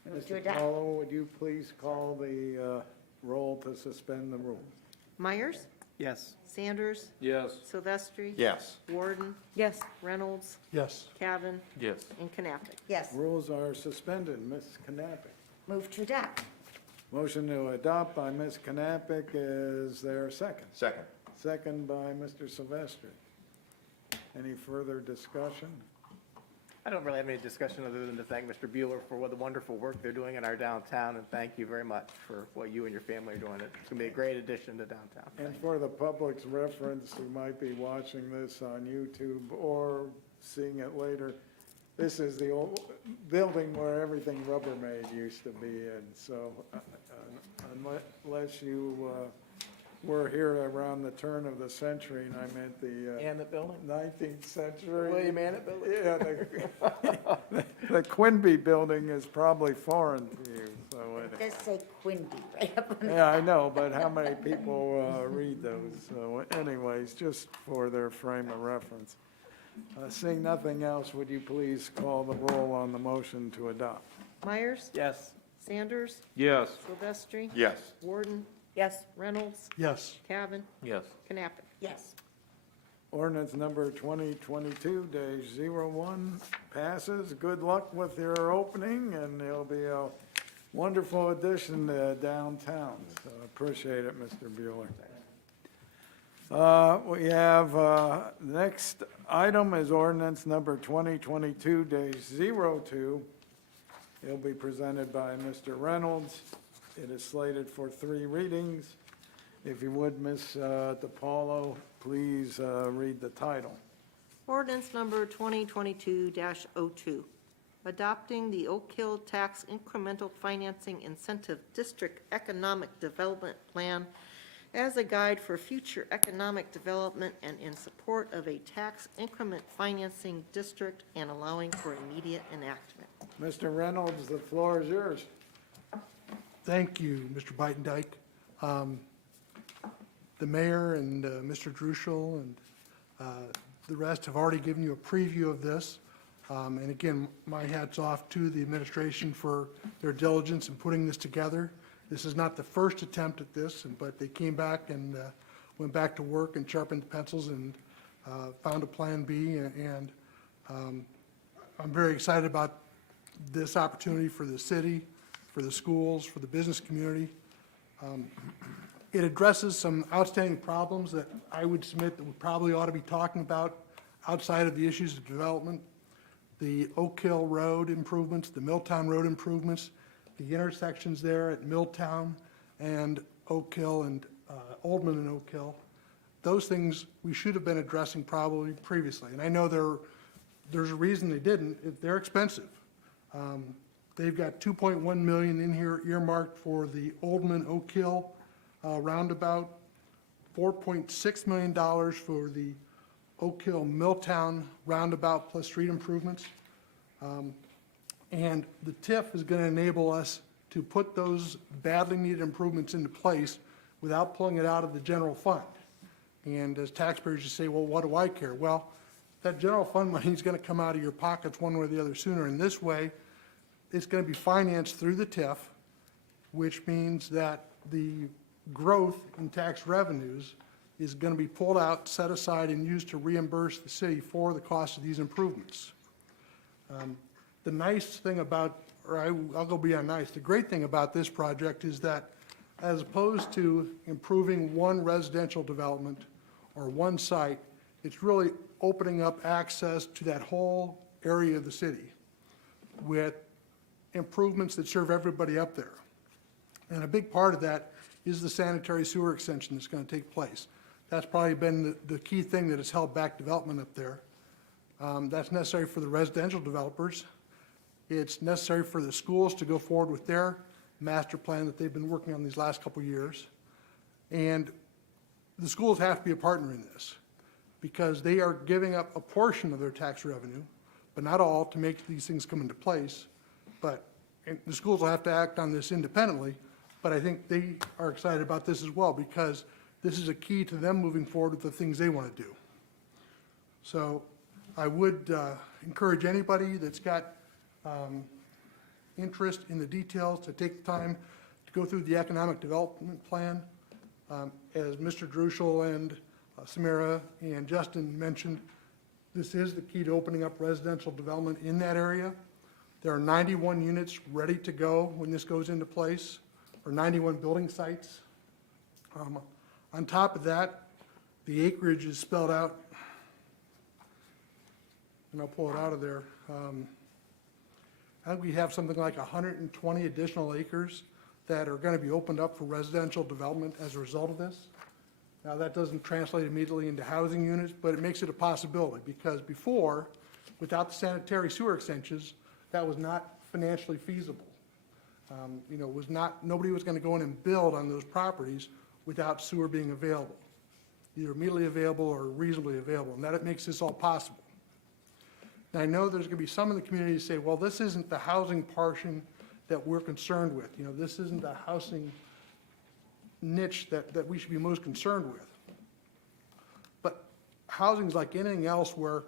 Move to Mr. adopt. Paulo, would you please call the roll to suspend the rules? Myers, Yes. Sanders, Yes. Silvestri. Yes. Warden, Yes. Reynolds, Yes. Cavan, Yes. and Knappich. Yes, Rules are suspended. Ms. Knappich. move to adopt. Motion to adopt by Ms. Knappich. Is there a second? Second. Second by Mr. Silvestri. Any further discussion? I don't really have any discussion other than to thank Mr. Bueller for what the wonderful work they're doing in our downtown, and thank you very much for what you and your family are doing. It's going to be a great addition to downtown. And for the public's reference, who might be watching this on YouTube or seeing it later, this is the old building where everything Rubbermaid used to be in. So unless you were here around the turn of the century, and I meant the Annett Building? 19th century. William Annett Building? Yeah, the Quinby Building is probably foreign to you, so. It does say Quinby right up on the. Yeah, I know, but how many people read those? So anyways, just for their frame of reference. Seeing nothing else, would you please call the roll on the motion to adopt? Myers, Yes. Sanders, Yes. Silvestri. Yes. Warden, Yes, Reynolds, Yes. Cavan, Yes. Knappich. yes. Ordinance number 2022-01 passes. Good luck with your opening, and it'll be a wonderful addition to downtown. So I appreciate it, Mr. Bueller. We have, next item is ordinance number 2022-02. It'll be presented by Mr. Reynolds. It is slated for 3 readings. If you would, Ms. DiPaolo, please read the title. Ordinance number 2022-02, adopting the Oak Hill Tax Incremental Financing Incentive District Economic Development Plan as a guide for future economic development and in support of a tax increment financing district and allowing for immediate enactment. Mr. Reynolds, the floor is yours. Thank you, Mr. Beitendijk. The mayor and Mr. Druschel and the rest have already given you a preview of this. And again, my hat's off to the administration for their diligence in putting this together. This is not the first attempt at this, but they came back and went back to work and sharpened the pencils and found a plan B. And I'm very excited about this opportunity for the city, for the schools, for the business community. It addresses some outstanding problems that I would submit that we probably ought to be talking about outside of the issues of development. The Oak Hill Road improvements, the Milltown Road improvements, the intersections there at Milltown and Oak Hill and Oldman and Oak Hill. Those things we should have been addressing probably previously. And I know there's a reason they didn't. They're expensive. They've got $2.1 million in here earmarked for the Oldman Oak Hill roundabout, $4.6 million for the Oak Hill Milltown roundabout plus street improvements. And the TIF is going to enable us to put those badly needed improvements into place without pulling it out of the general fund. And as taxpayers, you say, well, what do I care? Well, that general fund money is going to come out of your pockets one way or the other sooner. And this way, it's going to be financed through the TIF, which means that the growth in tax revenues is going to be pulled out, set aside, and used to reimburse the city for the cost of these improvements. The nice thing about, or I'll go beyond nice, the great thing about this project is that as opposed to improving one residential development or one site, it's really opening up access to that whole area of the city with improvements that serve everybody up there. And a big part of that is the sanitary sewer extension that's going to take place. That's probably been the key thing that has held back development up there. That's necessary for the residential developers. It's necessary for the schools to go forward with their master plan that they've been working on these last couple of years. And the schools have to be a partner in this because they are giving up a portion of their tax revenue, but not all, to make these things come into place. But and the schools will have to act on this independently, but I think they are excited about this as well because this is a key to them moving forward with the things they want to do. So I would encourage anybody that's got interest in the details to take the time to go through the economic development plan. As Mr. Druschel and Samara and Justin mentioned, this is the key to opening up residential development in that area. There are 91 units ready to go when this goes into place, or 91 building sites. On top of that, the acreage is spelled out, and I'll pull it out of there. I think we have something like 120 additional acres that are going to be opened up for residential development as a result of this. Now, that doesn't translate immediately into housing units, but it makes it a possibility, because before, without the sanitary sewer extensions, that was not financially feasible. You know, nobody was going to go in and build on those properties without sewer being available, either immediately available or reasonably available, and that makes this all possible. Now, I know there's going to be some in the community who say, well, this isn't the housing portion that we're concerned with. You know, this isn't the housing niche that we should be most concerned with. But housing is like anything else where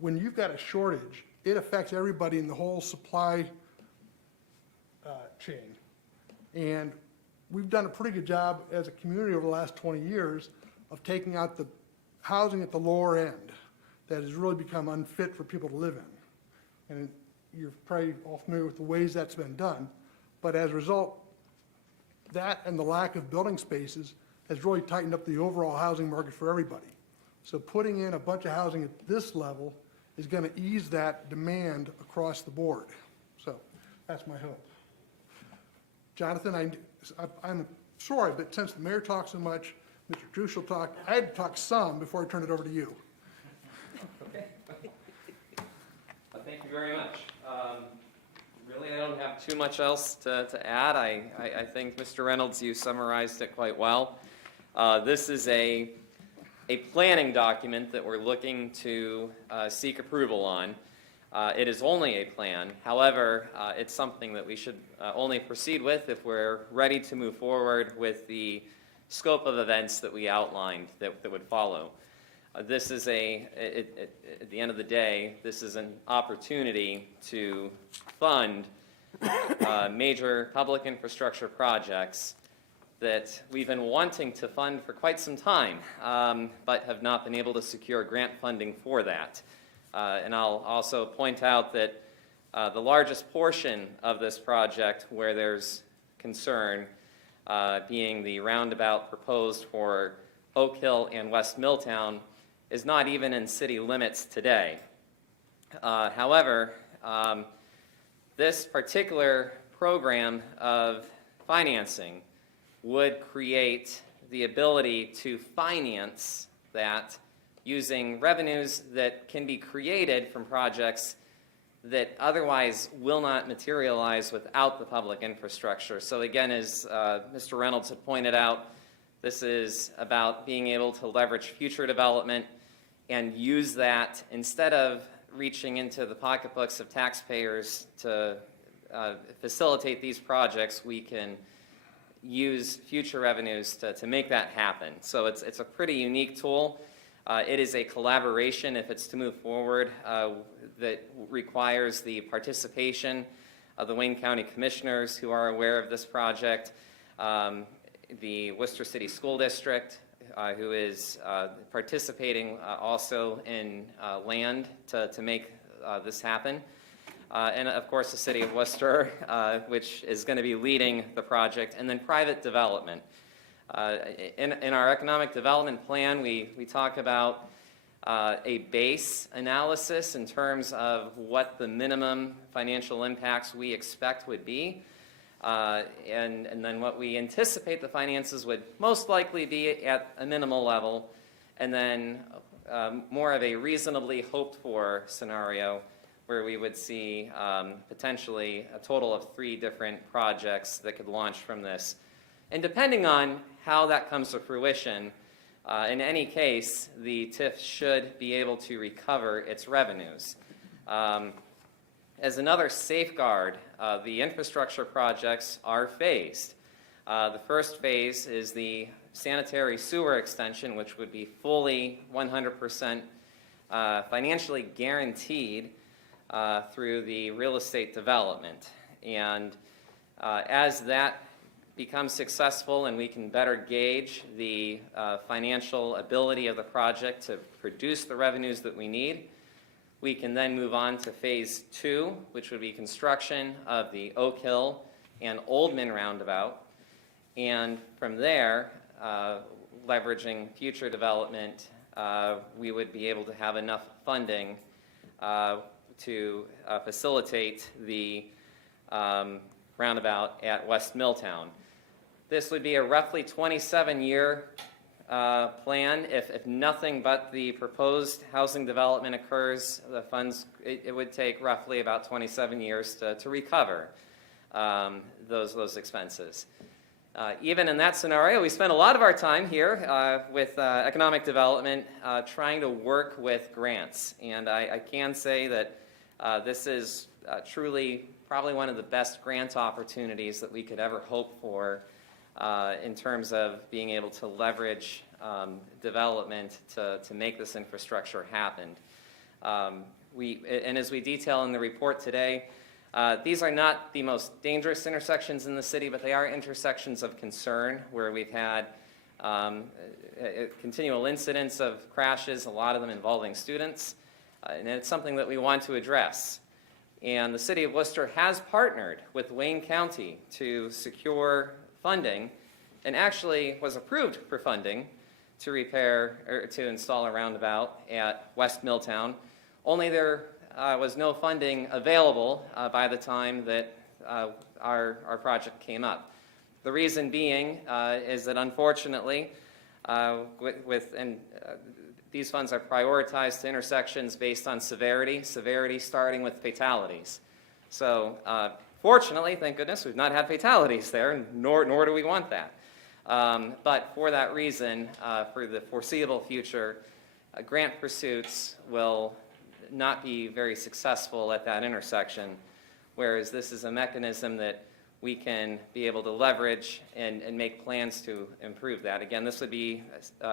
when you've got a shortage, it affects everybody in the whole supply chain. And we've done a pretty good job as a community over the last 20 years of taking out the housing at the lower end that has really become unfit for people to live in. And you're probably all familiar with the ways that's been done. But as a result, that and the lack of building spaces has really tightened up the overall housing market for everybody. So putting in a bunch of housing at this level is going to ease that demand across the board. So that's my hope. Jonathan, I'm sorry, but since the mayor talked so much, Mr. Druschel talked, I had to talk some before I turn it over to you. Thank you very much. Really, I don't have too much else to add. I think, Mr. Reynolds, you summarized it quite well. This is a planning document that we're looking to seek approval on. It is only a plan. However, it's something that we should only proceed with if we're ready to move forward with the scope of events that we outlined that would follow. This is at the end of the day, this is an opportunity to fund major public infrastructure projects that we've been wanting to fund for quite some time, but have not been able to secure grant funding for that. And I'll also point out that the largest portion of this project where there's concern being the roundabout proposed for Oak Hill and West Milltown is not even in city limits today. However, this particular program of financing would create the ability to finance that using revenues that can be created from projects that otherwise will not materialize without the public infrastructure. So again, as Mr. Reynolds had pointed out, this is about being able to leverage future development and use that instead of reaching into the pocketbooks of taxpayers to facilitate these projects. We can use future revenues to make that happen. So it's a pretty unique tool. It is a collaboration, if it's to move forward, that requires the participation of the Wayne County Commissioners who are aware of this project, the Worcester City School District, who is participating also in land to make this happen. And of course the City of Worcester, which is going to be leading the project, and then private development. In our economic development plan, we talk about a base analysis in terms of what the minimum financial impacts we expect would be. And then what we anticipate the finances would most likely be at a minimal level, and then more of a reasonably hoped for scenario where we would see potentially a total of 3 different projects that could launch from this. And depending on how that comes to fruition, in any case, the TIF should be able to recover its revenues. As another safeguard, the infrastructure projects are phased. The first phase is the sanitary sewer extension, which would be fully 100% financially guaranteed through the real estate development. And as that becomes successful and we can better gauge the financial ability of the project to produce the revenues that we need, we can then move on to phase 2, which would be construction of the Oak Hill and Oldman roundabout. And from there, leveraging future development, we would be able to have enough funding to facilitate the roundabout at West Milltown. This would be a roughly 27-year plan. If nothing but the proposed housing development occurs, the funds, it would take roughly about 27 years to recover those expenses. Even in that scenario, we spend a lot of our time here with economic development trying to work with grants. And I can say that this is truly probably one of the best grant opportunities that we could ever hope for in terms of being able to leverage development to make this infrastructure happen. And as we detail in the report today, these are not the most dangerous intersections in the city, but they are intersections of concern where we've had continual incidents of crashes, a lot of them involving students, and it's something that we want to address. And the City of Worcester has partnered with Wayne County to secure funding and actually was approved for funding to repair or to install a roundabout at West Milltown. Only there was no funding available by the time that our project came up. The reason being is that unfortunately, these funds are prioritized to intersections based on severity starting with fatalities. So fortunately, thank goodness, we've not had fatalities there, nor do we want that. But for that reason, for the foreseeable future, grant pursuits will not be very successful at that intersection, whereas this is a mechanism that we can be able to leverage and make plans to improve that. Again, this would be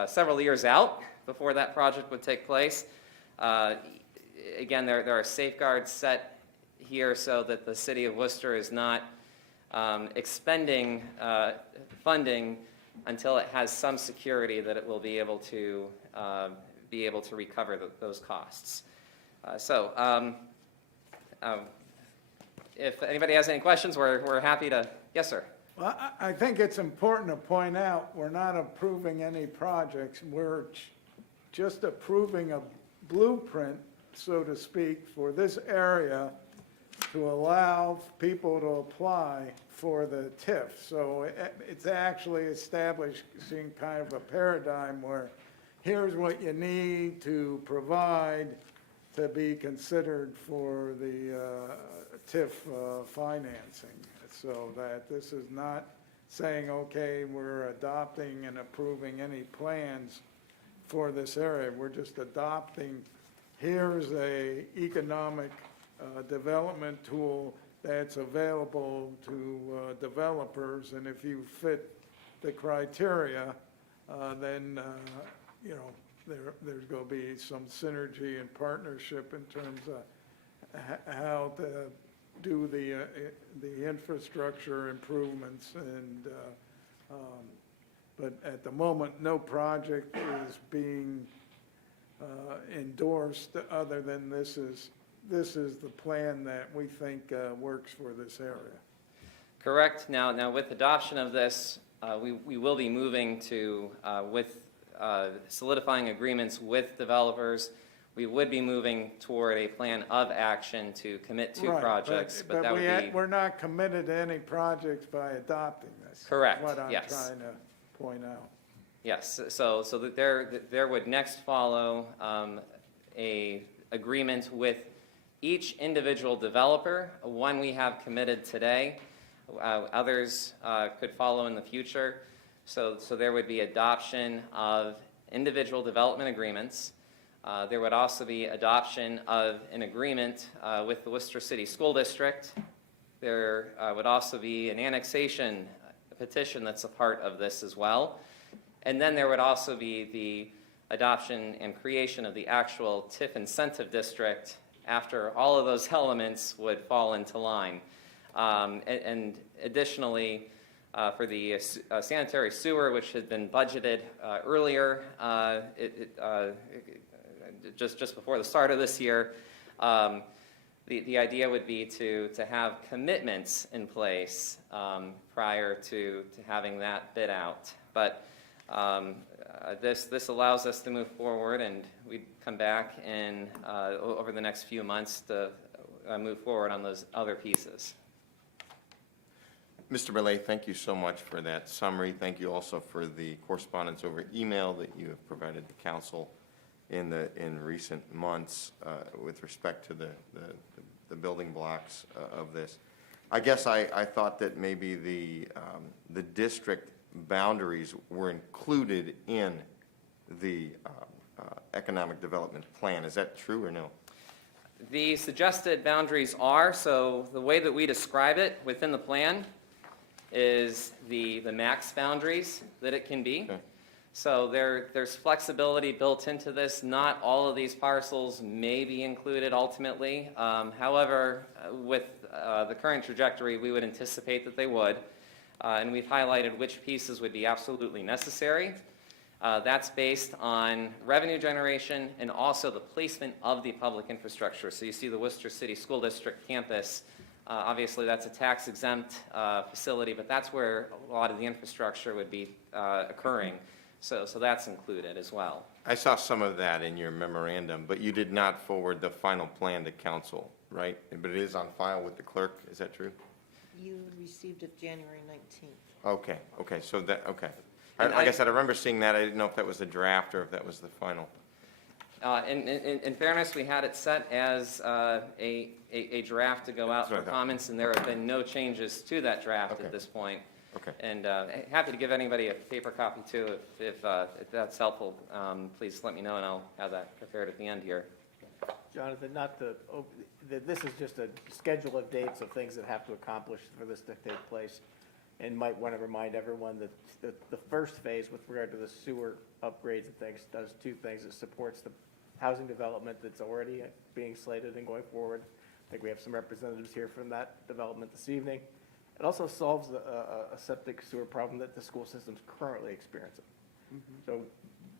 several years out before that project would take place. Again, there are safeguards set here so that the City of Worcester is not expending funding until it has some security that it will be able to recover those costs. If anybody has any questions, we're happy to. Yes, sir. Well, I think it's important to point out, we're not approving any projects. We're just approving a blueprint, so to speak, for this area to allow people to apply for the TIF. So it's actually establishing kind of a paradigm where here's what you need to provide to be considered for the TIF financing. So that this is not saying, okay, we're adopting and approving any plans for this area. We're just adopting, here's a economic development tool that's available to developers, and if you fit the criteria, then there's going to be some synergy and partnership in terms of how to do the infrastructure improvements. And but at the moment, no project is being endorsed other than this is the plan that we think works for this area. Correct. Now with adoption of this, we will be moving to with solidifying agreements with developers. We would be moving toward a plan of action to commit to projects, but that would be. We're not committed to any projects by adopting this. Correct. What I'm Yes. trying to point out. Yes. So that there would next follow a agreement with each individual developer, one we have committed today, others could follow in the future. So there would be adoption of individual development agreements. There would also be adoption of an agreement with the Worcester City School District. There would also be an annexation petition that's a part of this as well. And then there would also be the adoption and creation of the actual TIF incentive district after all of those elements would fall into line. And additionally, for the sanitary sewer, which had been budgeted earlier, just before the start of this year, the idea would be to have commitments in place prior to having that bid out. But this allows us to move forward, and we'd come back in over the next few months to move forward on those other pieces. Mr. Millet, thank you so much for that summary. Thank you also for the correspondence over email that you have provided the council in recent months with respect to the building blocks of this. I guess I thought that maybe the district boundaries were included in the economic development plan. Is that true or no? The suggested boundaries are, so the way that we describe it within the plan is the max boundaries that it can be. Okay. So there's flexibility built into this. Not all of these parcels may be included ultimately. However, with the current trajectory, we would anticipate that they would. And we've highlighted which pieces would be absolutely necessary. That's based on revenue generation and also the placement of the public infrastructure. So you see the Worcester City School District campus. Obviously, that's a tax-exempt facility, but that's where a lot of the infrastructure would be occurring. So that's included as well. I saw some of that in your memorandum, but you did not forward the final plan to council, right? But it is on file with the clerk, is that true? You received it January 19th. Okay, so that, okay. And Like I said, I remember seeing that. I didn't know if that was the draft or if that was the final. In fairness, we had it set as a draft to go out That's what for I thought. comments, and there have been no changes to that draft Okay. at this point. Okay. And happy to give anybody a paper copy too, if that's helpful. Please let me know, and I'll have that prepared at the end here. Jonathan, this is just a schedule of dates of things that have to accomplish for this to take place. And might want to remind everyone that the first phase with regard to the sewer upgrades and things does two things. It supports the housing development that's already being slated and going forward. I think we have some representatives here from that development this evening. It also solves a septic sewer problem that the school system's currently experiencing. So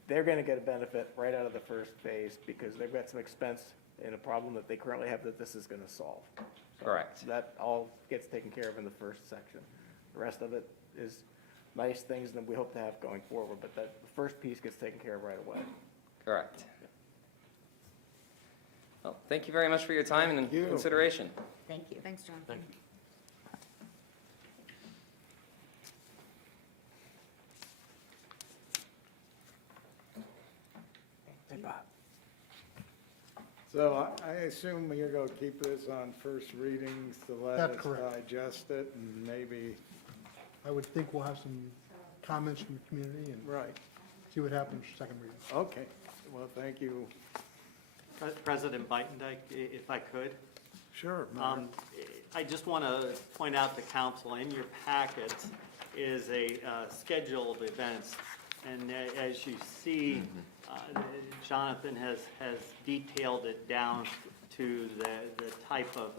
they're going to get a benefit right out of the first phase because they've got some expense in a problem that they currently have that this is going to solve. So Correct. that all gets taken care of in the first section. The rest of it is nice things that we hope to have going forward, but the first piece gets taken care of right away. Correct. Well, thank you very much for your time and consideration. Thank you. Thanks, Jonathan. Hey, Bob. So I assume you're going to keep this on first readings to let That's us correct. digest it and maybe, I would think we'll have some comments from the community and right, see what happens for second reading. okay. Well, thank you. President Bitendike, if I could. Sure. Mayor. I just want to point out to council, in your packet is a schedule of events. And as you see, Jonathan has detailed it down to the type of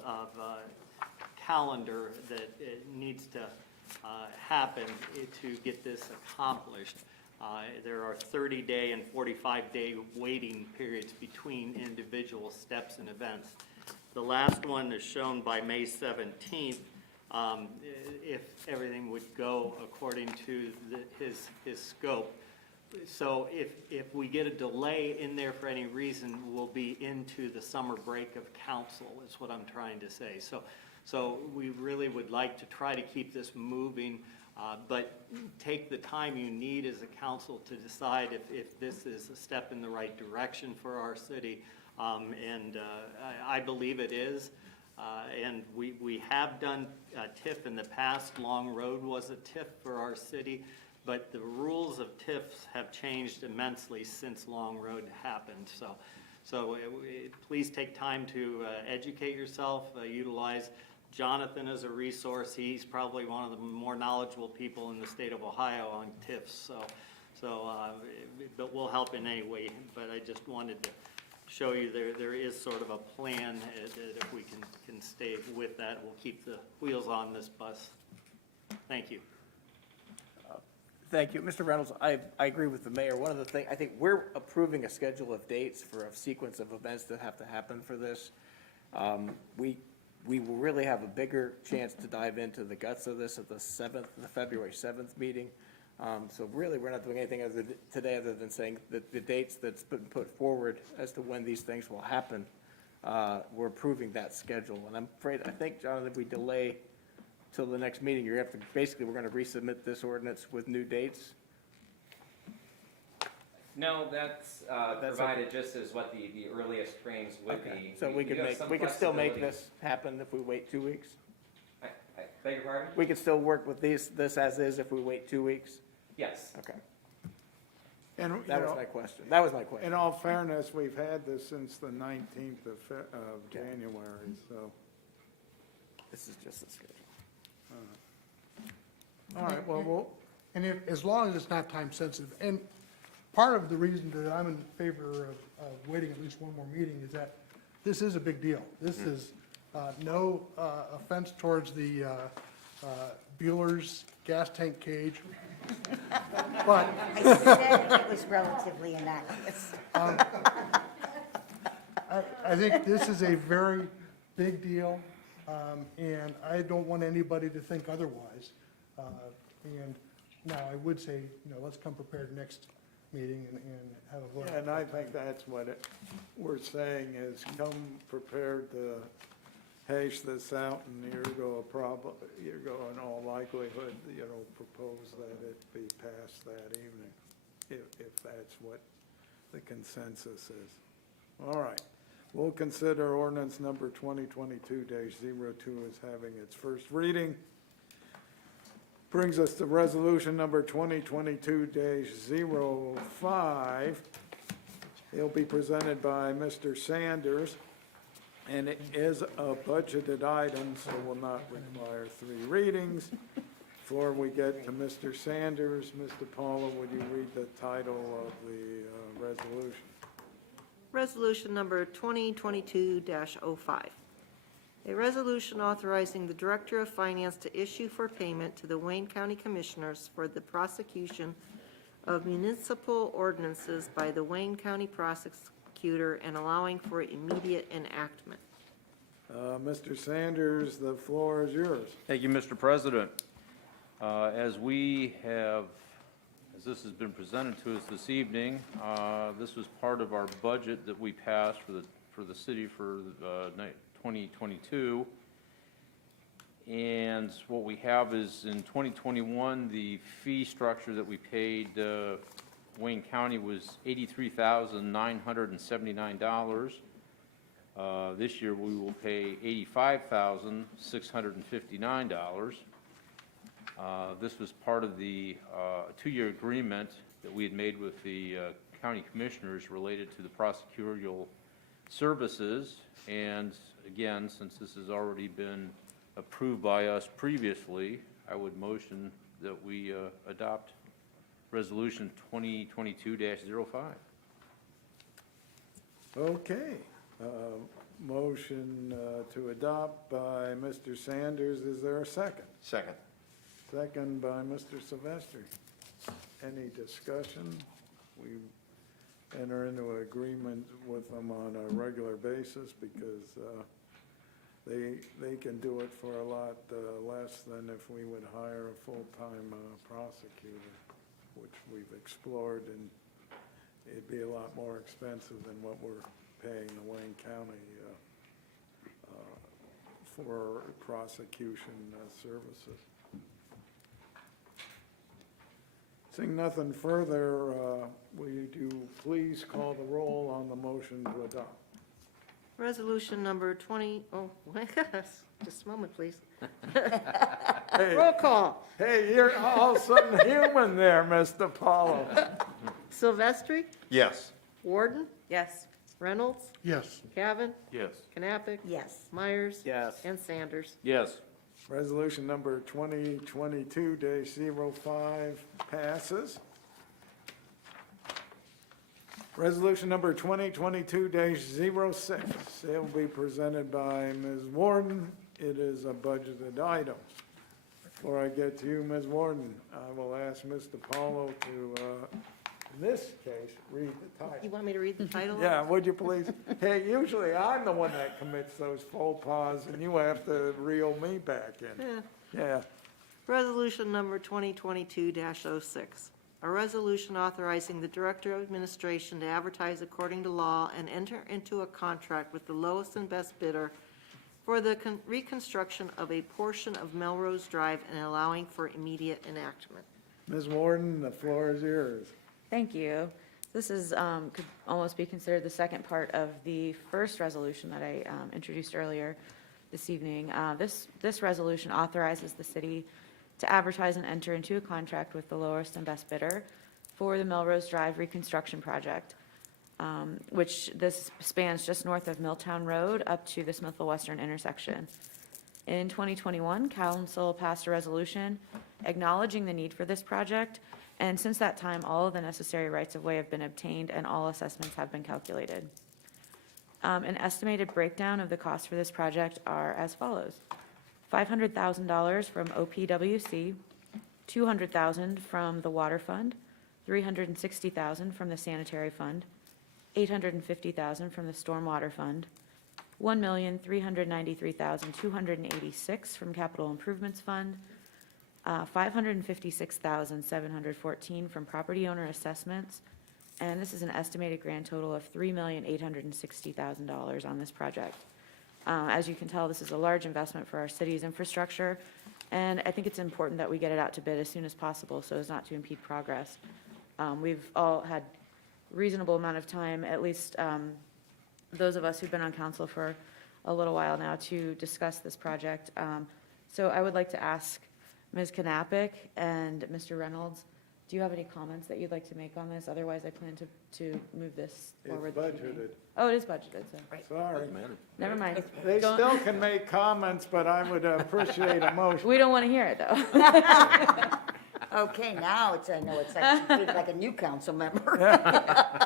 calendar that it needs to happen to get this accomplished. There are 30-day and 45-day waiting periods between individual steps and events. The last one is shown by May 17th, if everything would go according to his scope. So if we get a delay in there for any reason, we'll be into the summer break of council, is what I'm trying to say. So we really would like to try to keep this moving, but take the time you need as a council to decide if this is a step in the right direction for our city. And I believe it is. And we have done TIF in the past. Long Road was a TIF for our city, but the rules of TIFs have changed immensely since Long Road happened. So please take time to educate yourself, utilize Jonathan as a resource. He's probably one of the more knowledgeable people in the state of Ohio on TIFs. But we'll help in any way. But I just wanted to show you there is sort of a plan that if we can stay with that, we'll keep the wheels on this bus. Thank you. Thank you. Mr. Reynolds, I agree with the mayor. One of the things, I think we're approving a schedule of dates for a sequence of events that have to happen for this. We will really have a bigger chance to dive into the guts of this at the February 7th meeting. So really, we're not doing anything today other than saying that the dates that's been put forward as to when these things will happen, we're approving that schedule. And I think, Jonathan, if we delay till the next meeting, you're going to have to, basically, we're going to resubmit this ordinance with new dates. No, that's provided just as what the earliest frames would be. So we could still make this happen if we wait 2 weeks? I beg your pardon? We could still work with this as is if we wait 2 weeks? Yes. Okay. And, That was my question. That was my question. in all fairness, we've had this since the 19th of January, so. This is just the schedule. All right, well, And as long as it's not time sensitive, and part of the reason that I'm in favor of waiting at least one more meeting is that this is a big deal. This is no offense towards the Bueller's gas tank cage, but I said it was relatively innocuous. I think this is a very big deal, and I don't want anybody to think otherwise. And now, I would say, let's come prepared next meeting and have a vote. and I think that's what we're saying is come prepared to hash this out, and you're going in all likelihood, propose that it be passed that evening, if that's what the consensus is. All right, we'll consider ordinance number 2022-02 as having its first reading. Brings us to resolution number 2022-05. It'll be presented by Mr. Sanders, and it is a budgeted item, so will not require 3 readings. Before we get to Mr. Sanders, Mr. Paula, would you read the title of the resolution? Resolution number 2022-05. A resolution authorizing the Director of Finance to issue for payment to the Wayne County Commissioners for the prosecution of municipal ordinances by the Wayne County Prosecutor and allowing for immediate enactment. Mr. Sanders, the floor is yours. Thank you, Mr. President. As this has been presented to us this evening, this was part of our budget that we passed for the city for 2022. And what we have is in 2021, the fee structure that we paid Wayne County was $83,979. This year, we will pay $85,659. This was part of the 2-year agreement that we had made with the county commissioners related to the prosecutorial services. And again, since this has already been approved by us previously, I would motion that we adopt Resolution 2022-05. Okay. Motion to adopt by Mr. Sanders. Is there a second? Second. Second by Mr. Sylvester. Any discussion? We enter into an agreement with them on a regular basis because they can do it for a lot less than if we would hire a full-time prosecutor, which we've explored, and it'd be a lot more expensive than what we're paying the Wayne County for prosecution services. Seeing nothing further, will you please call the roll on the motion to adopt? Resolution number 20, oh, just a moment, please. Roll call. Hey, you're all something human there, Mr. Paulo. Silvestri, Yes. Warden, Yes. Reynolds, Yes. Cavan, Yes. Knappich, Yes. Myers. Yes. And Sanders. Yes. Resolution number 2022-05 passes. Resolution number 2022-06, it will be presented by Ms. Warden. It is a budgeted item. Before I get to you, Ms. Warden, I will ask Mr. Paulo to, in this case, read the You title. want me to read the title? Yeah, would you please? Hey, usually I'm the one that commits those faux pas, and you have to reel me back in. Yeah. Yeah. Resolution number 2022-06, a resolution authorizing the Director of Administration to advertise according to law and enter into a contract with the lowest and best bidder for the reconstruction of a portion of Melrose Drive and allowing for immediate enactment. Ms. Warden, the floor is yours. Thank you. This is, could almost be considered the second part of the first resolution that I introduced earlier this evening. This resolution authorizes the city to advertise and enter into a contract with the lowest and best bidder for the Melrose Drive reconstruction project, which this spans just north of Milltown Road up to the Smithville Western intersection. In 2021, council passed a resolution acknowledging the need for this project, and since that time, all of the necessary rights-of-way have been obtained and all assessments have been calculated. An estimated breakdown of the cost for this project are as follows: $500,000 from OPWC, $200,000 from the Water Fund, $360,000 from the Sanitary Fund, $850,000 from the Stormwater Fund, $1,393,286 from Capital Improvements Fund, $556,714 from property owner assessments, and this is an estimated grand total of $3,860,000 on this project. As you can tell, this is a large investment for our city's infrastructure, and I think it's important that we get it out to bid as soon as possible so as not to impede progress. We've all had reasonable amount of time, at least those of us who've been on council for a little while now, to discuss this project. So I would like to ask Ms. Knappich and Mr. Reynolds, do you have any comments that you'd like to make on this? Otherwise, I plan to move this It's forward. this evening. budgeted. Oh, it is budgeted, so, Sorry. never mind. They Don't- still can make comments, but I would appreciate a motion. We don't want to hear it, though. Okay, now it's, I know, it's like a new council member.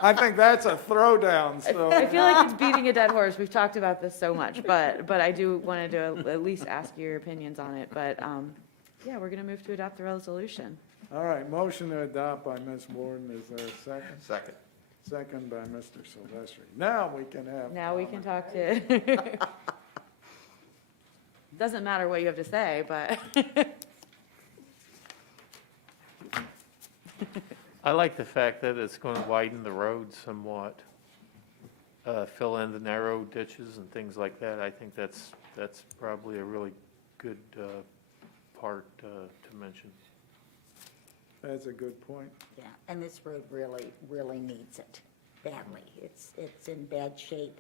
I think that's a throwdown, so. I feel like it's beating a dead horse. We've talked about this so much, but I do wanted to at least ask your opinions on it. But, yeah, we're going to move to adopt the resolution. All right, motion to adopt by Ms. Warden. Is there a second? Second. Second by Mr. Silvestri. Now we can have. Now we can talk to, doesn't matter what you have to say, but I like the fact that it's going to widen the road somewhat, fill in the narrow ditches and things like that. I think that's probably a really good part to mention. That's a good point. Yeah, and this road really, really needs it badly. It's in bad shape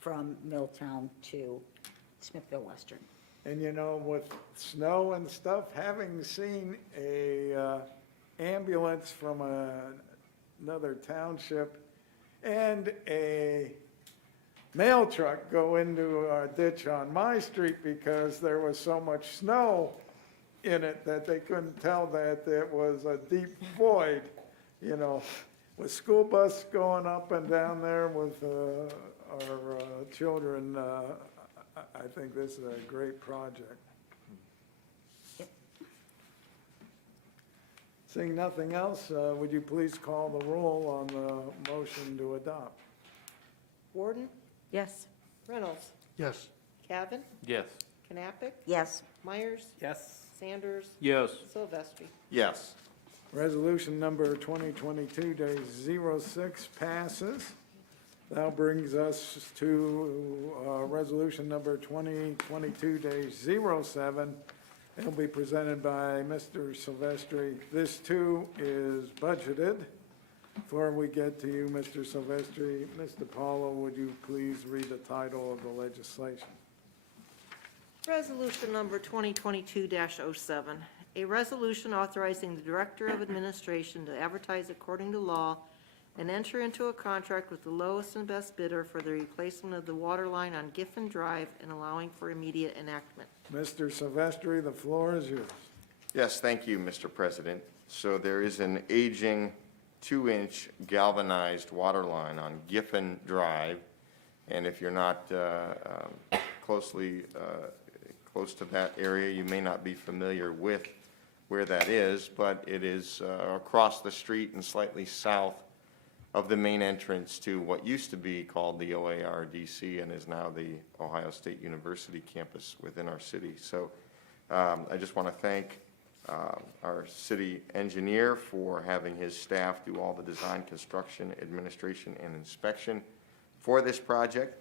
from Milltown to Smithville Western. And you know, with snow and stuff, having seen a ambulance from another township and a mail truck go into a ditch on my street because there was so much snow in it that they couldn't tell that it was a deep void, you know, with school bus going up and down there with our children. I think this is a great project. Seeing nothing else, would you please call the roll on the motion to adopt? Warden, yes. Reynolds, Yes. Cavan, Yes. Knappich, Yes. Myers, Yes. Sanders, Yes. Silvestri. Yes. Resolution number 2022-06 passes. That brings us to resolution number 2022-07. It'll be presented by Mr. Silvestri. This too is budgeted Before we get to you, Mr. Silvestri, Mr. Paulo, would you please read the title of the legislation? Resolution number 2022-07, a resolution authorizing the Director of Administration to advertise according to law and enter into a contract with the lowest and best bidder for the replacement of the water line on Giffen Drive and allowing for immediate enactment. Mr. Silvestri, the floor is yours. Yes, thank you, Mr. President. So there is an aging 2-inch galvanized water line on Giffen Drive, and if you're not close to that area, you may not be familiar with where that is, but it is across the street and slightly south of the main entrance to what used to be called the OARDC and is now the Ohio State University campus within our city. So I just want to thank our city engineer for having his staff do all the design, construction, administration, and inspection for this project.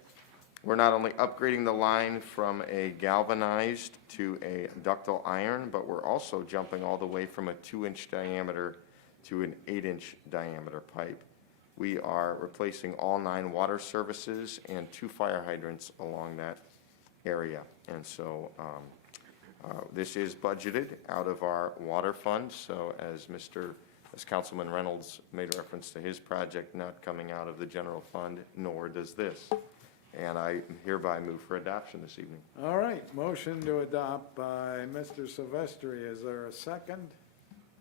We're not only upgrading the line from a galvanized to a ductile iron, but we're also jumping all the way from a 2-inch diameter to an 8-inch diameter pipe. We are replacing all 9 water services and 2 fire hydrants along that area. And so this is budgeted out of our water fund. So as Councilman Reynolds made reference to his project not coming out of the general fund, nor does this. And I hereby move for adoption this evening. All right, motion to adopt by Mr. Silvestri. Is there a second?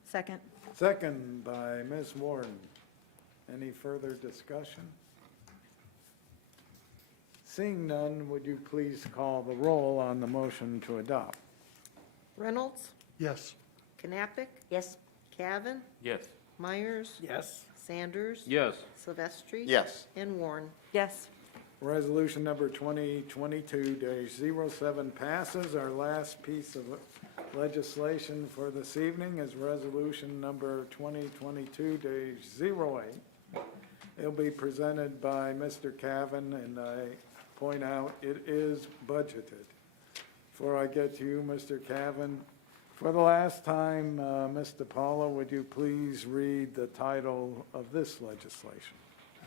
Second. Second by Ms. Warden. Any further discussion? Seeing none, would you please call the roll on the motion to adopt? Reynolds? Yes. Knappich? Yes. Cavan? Yes. Myers? Yes. Sanders? Yes. Silvestri? Yes. And Warren. Yes. Resolution number 2022-07 passes. Our last piece of legislation for this evening is resolution number 2022-08. It'll be presented by Mr. Cavan, and I point out it is budgeted. Before I get to you, Mr. Cavan, for the last time, Mr. Paulo, would you please read the title of this legislation?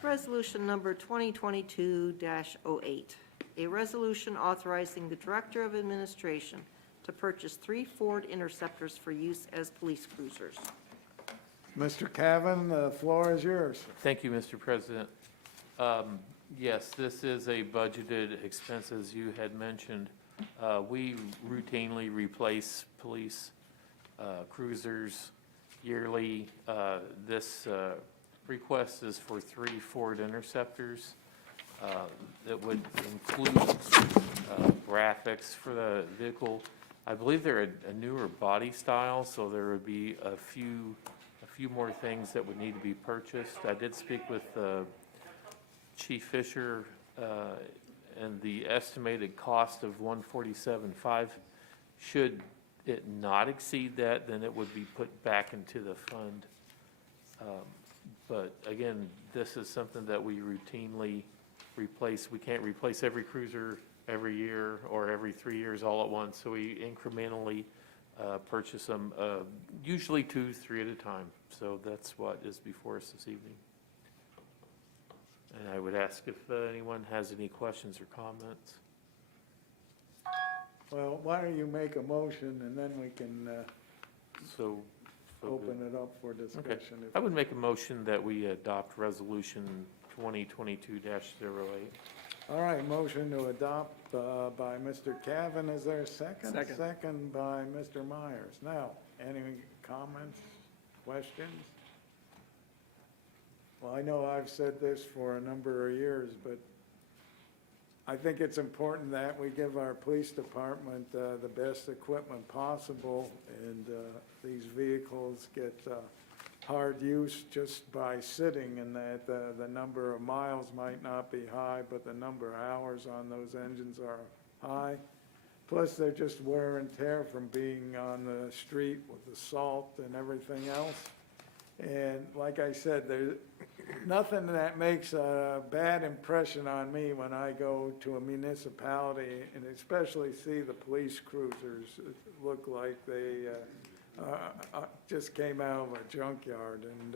Resolution number 2022-08, a resolution authorizing the Director of Administration to purchase 3 Ford Interceptors for use as police cruisers. Mr. Cavan, the floor is yours. Thank you, Mr. President. Yes, this is a budgeted expense, as you had mentioned. We routinely replace police cruisers yearly. This request is for 3 Ford Interceptors. That would include graphics for the vehicle. I believe they're a newer body style, so there would be a few more things that would need to be purchased. I did speak with Chief Fisher, and the estimated cost of $147,500. Should it not exceed that, then it would be put back into the fund. But again, this is something that we routinely replace. We can't replace every cruiser every year or every 3 years all at once, so we incrementally purchase them, usually 2, 3 at a time. So that's what is before us this evening. And I would ask if anyone has any questions or comments. Well, why don't you make a motion, and then we can So. open it up for Okay. discussion. I would make a motion that we adopt resolution 2022-08. All right, motion to adopt by Mr. Cavan. Is there a second? Second. Second by Mr. Myers. Now, any comments, questions? Well, I know I've said this for a number of years, but I think it's important that we give our police department the best equipment possible, and these vehicles get hard use just by sitting, and that the number of miles might not be high, but the number of hours on those engines are high. Plus, they're just wear and tear from being on the street with the salt and everything else. And like I said, there's nothing that makes a bad impression on me when I go to a municipality and especially see the police cruisers look like they just came out of a junkyard. And,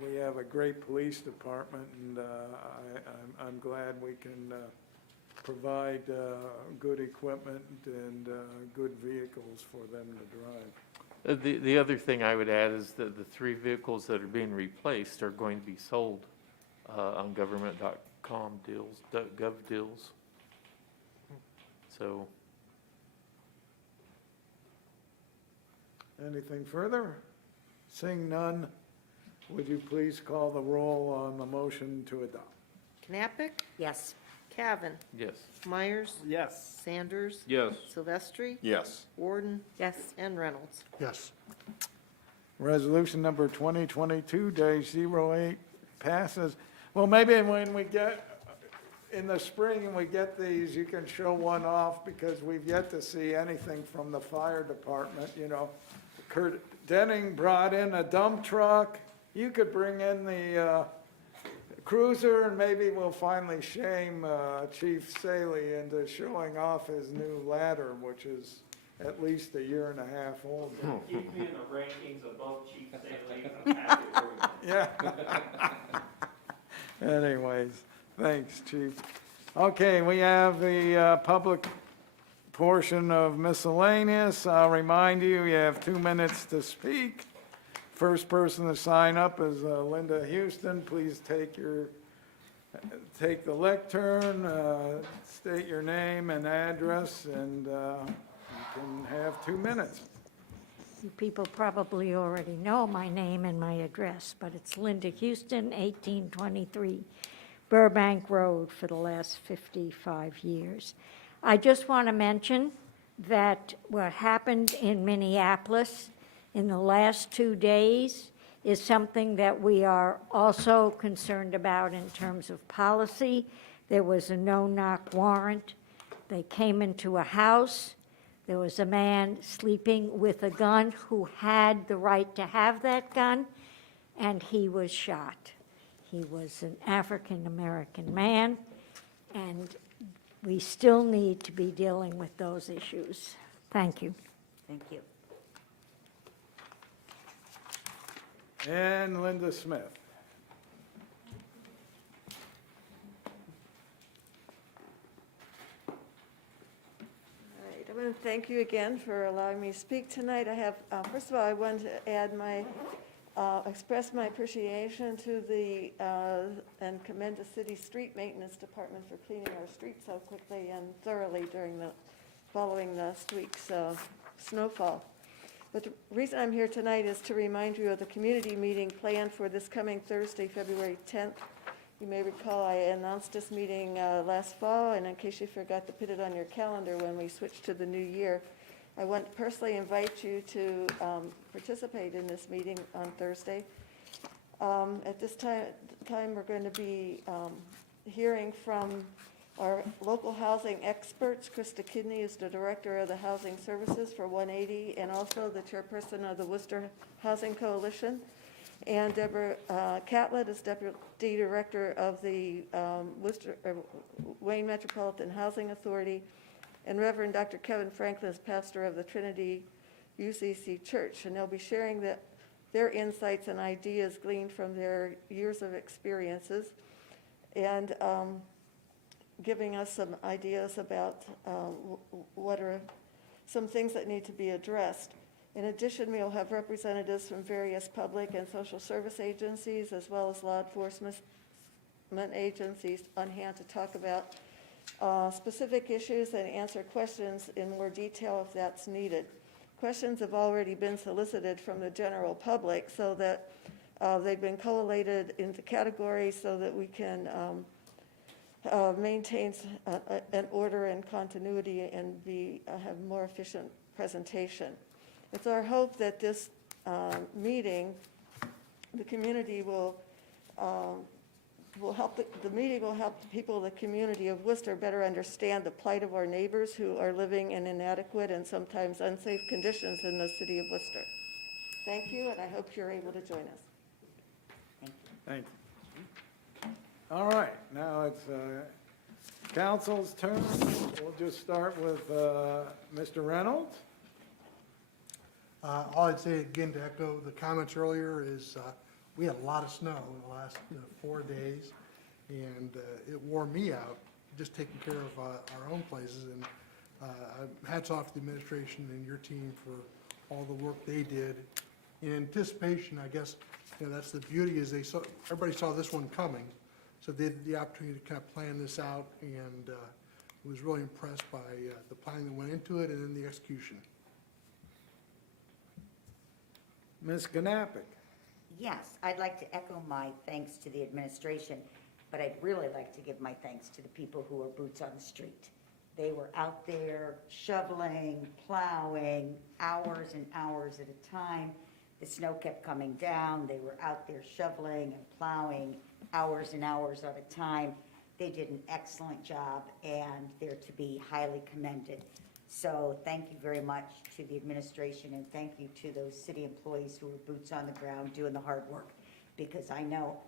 We have a great police department, and I'm glad we can provide good equipment and good vehicles for them to drive. The other thing I would add is that the 3 vehicles that are being replaced are going to be sold on government.com deals, .gov deals. So, Anything further? Seeing none, would you please call the roll on the motion to adopt? Knappich, Yes. Cavan, yes. Myers, Yes. Sanders, Yes. Silvestri, Yes. Warden, Yes. and Reynolds. Yes. Resolution number 2022-08 passes. Well, maybe when we get, in the spring, we get these, you can show one off, because we've yet to see anything from the fire department, you know. Kurt Denning brought in a dump truck. You could bring in the cruiser, and maybe we'll finally shame Chief Saley into showing off his new ladder, which is at least 1.5 years old. Keep me in the rankings above Chief Saley. I'm happy for you. Yeah. Anyways, thanks, Chief. Okay, we have the public portion of miscellaneous. I'll remind you, you have 2 minutes to speak. First person to sign up is Linda Houston. Please take the lectern, state your name and address, and you can have 2 minutes. You people probably already know my name and my address, but it's Linda Houston, 1823 Burbank Road for the last 55 years. I just want to mention that what happened in Minneapolis in the last 2 days is something that we are also concerned about in terms of policy. There was a no-knock warrant. They came into a house. There was a man sleeping with a gun who had the right to have that gun, and he was shot. He was an African-American man, and we still need to be dealing with those issues. Thank you. Thank you. And Linda Smith. All right, I want to thank you again for allowing me to speak tonight. I have, first of all, I want to add express my appreciation to and commend the city street maintenance department for cleaning our streets so quickly and thoroughly following last week's snowfall. But the reason I'm here tonight is to remind you of the community meeting planned for this coming Thursday, February 10th. You may recall I announced this meeting last fall, and in case you forgot to put it on your calendar when we switched to the new year, I want to personally invite you to participate in this meeting on Thursday. At this time, we're going to be hearing from our local housing experts. Krista Kidney is the Director of the Housing Services for 180 and also the Chairperson of the Worcester Housing Coalition. And Deborah Catlett is Deputy Director of the Wayne Metropolitan Housing Authority. And Reverend Dr. Kevin Franklin is pastor of the Trinity UCC Church. And they'll be sharing their insights and ideas gleaned from their years of experiences and giving us some ideas about what are some things that need to be addressed. In addition, we'll have representatives from various public and social service agencies as well as law enforcement agencies on hand to talk about specific issues and answer questions in more detail if that's needed. Questions have already been solicited from the general public so that they've been collated into categories so that we can maintain an order and continuity and have more efficient presentation. It's our hope that this meeting, the community will help, the meeting will help the people of the community of Worcester better understand the plight of our neighbors who are living in inadequate and sometimes unsafe conditions in the city of Worcester. Thank you, and I hope you're able to join us. Thank you. All right, now it's council's turn. We'll just start with Mr. Reynolds. All I'd say again to echo the comments earlier is we had a lot of snow in the last 4 days, and it wore me out, just taking care of our own places. And hats off to the administration and your team for all the work they did. In anticipation, I guess, that's the beauty, is everybody saw this one coming, so they had the opportunity to kind of plan this out, and was really impressed by the planning that went into it and then the execution. Ms. Knappich? Yes, I'd like to echo my thanks to the administration, but I'd really like to give my thanks to the people who are boots on the street. They were out there shoveling, plowing, hours and hours at a time. The snow kept coming down. They were out there shoveling and plowing hours and hours at a time. They did an excellent job, and they're to be highly commended. So thank you very much to the administration, and thank you to those city employees who were boots on the ground doing the hard work, because I know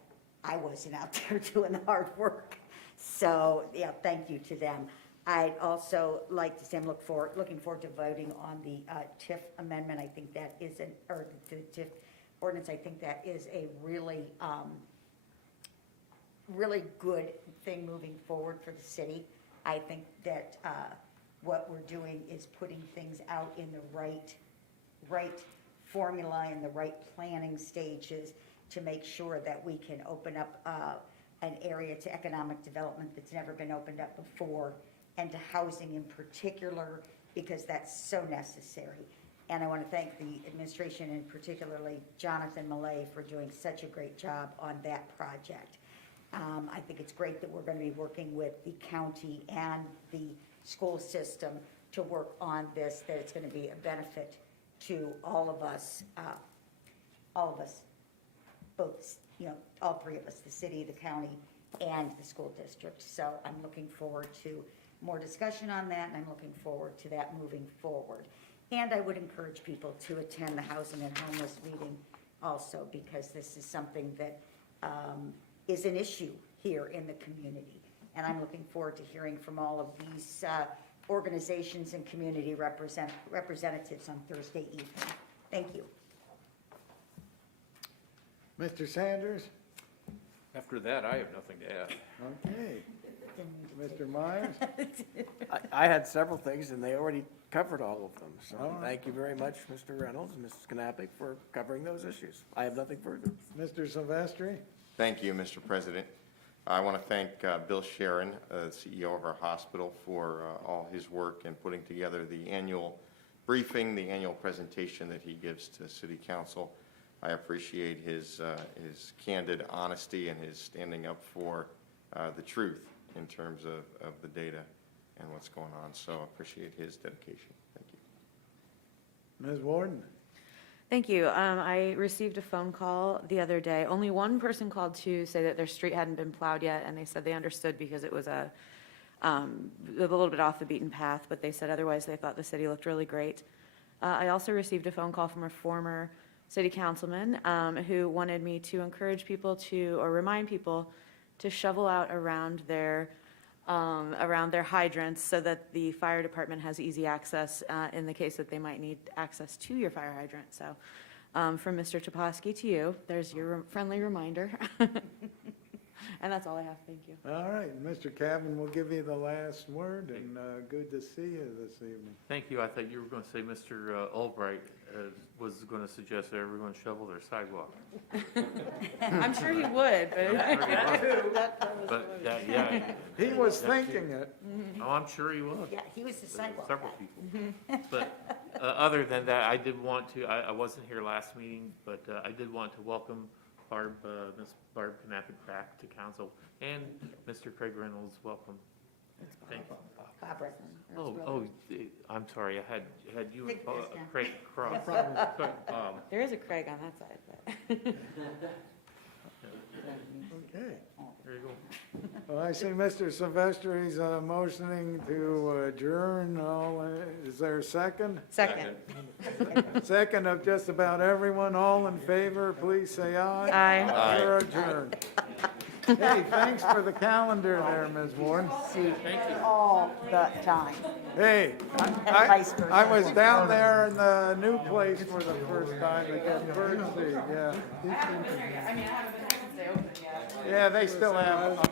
I wasn't out there doing the hard work. So, yeah, thank you to them. I'd also like to say I'm looking forward to voting on the TIF amendment. I think that is or the TIF ordinance. I think that is a really, really good thing moving forward for the city. I think that what we're doing is putting things out in the right formula and the right planning stages to make sure that we can open up an area to economic development that's never been opened up before, and to housing in particular, because that's so necessary. And I want to thank the administration, and particularly Jonathan Millay, for doing such a great job on that project. I think it's great that we're going to be working with the county and the school system to work on this, that it's going to be a benefit to all of us, both, all three of us, the city, the county, and the school district. So I'm looking forward to more discussion on that, and I'm looking forward to that moving forward. And I would encourage people to attend the Housing and Homeless meeting also, because this is something that is an issue here in the community. And I'm looking forward to hearing from all of these organizations and community representatives on Thursday evening. Thank you. Mr. Sanders? After that, I have nothing to add. Okay. Mr. Myers? I had several things, and they already covered all of them. So All right. thank you very much, Mr. Reynolds and Mrs. Knappich, for covering those issues. I have nothing further. Mr. Silvestri? Thank you, Mr. President. I want to thank Bill Sharon, CEO of our hospital, for all his work in putting together the annual briefing, the annual presentation that he gives to City Council. I appreciate his candid honesty and his standing up for the truth in terms of the data and what's going on. So I appreciate his dedication. Thank you. Ms. Warden? Thank you. I received a phone call the other day. Only one person called to say that their street hadn't been plowed yet, and they said they understood because it was a little bit off the beaten path, but they said otherwise they thought the city looked really great. I also received a phone call from a former city councilman who wanted me to encourage people or remind people to shovel out around their hydrants so that the fire department has easy access in the case that they might need access to your fire hydrant. So from Mr. Toposky to you, there's your friendly reminder. And that's all I have. Thank you. All right, Mr. Cavan, we'll give you the last word, and good to see you this evening. Thank you. I thought you were going to say Mr. Albright was going to suggest that everyone shovel their sidewalk. I'm sure he would, but. But, yeah. He was thinking it. Oh, I'm sure he was. Yeah, he was the sidewalk Several guy. people. But other than that, I did want to, I wasn't here last meeting, but I did want to welcome Ms. Barb Knappich back to council, and Mr. Craig Reynolds, welcome. Thank you. Bob Redmond. I'm sorry, I had you and Take this now. Craig Cross. There is a Craig on that side, but. Okay. There you go. Well, I see Mr. Silvestri's motioning to adjourn. Is there a second? Second. Second of just about everyone. All in favor, please say aye. Aye. We're adjourned. Hey, thanks for the calendar there, Ms. Warren. All the time. Hey, vice versa. I was down there in the new place for the first time, they got bird seed, yeah. I haven't been there since they opened yet. Yeah, they still have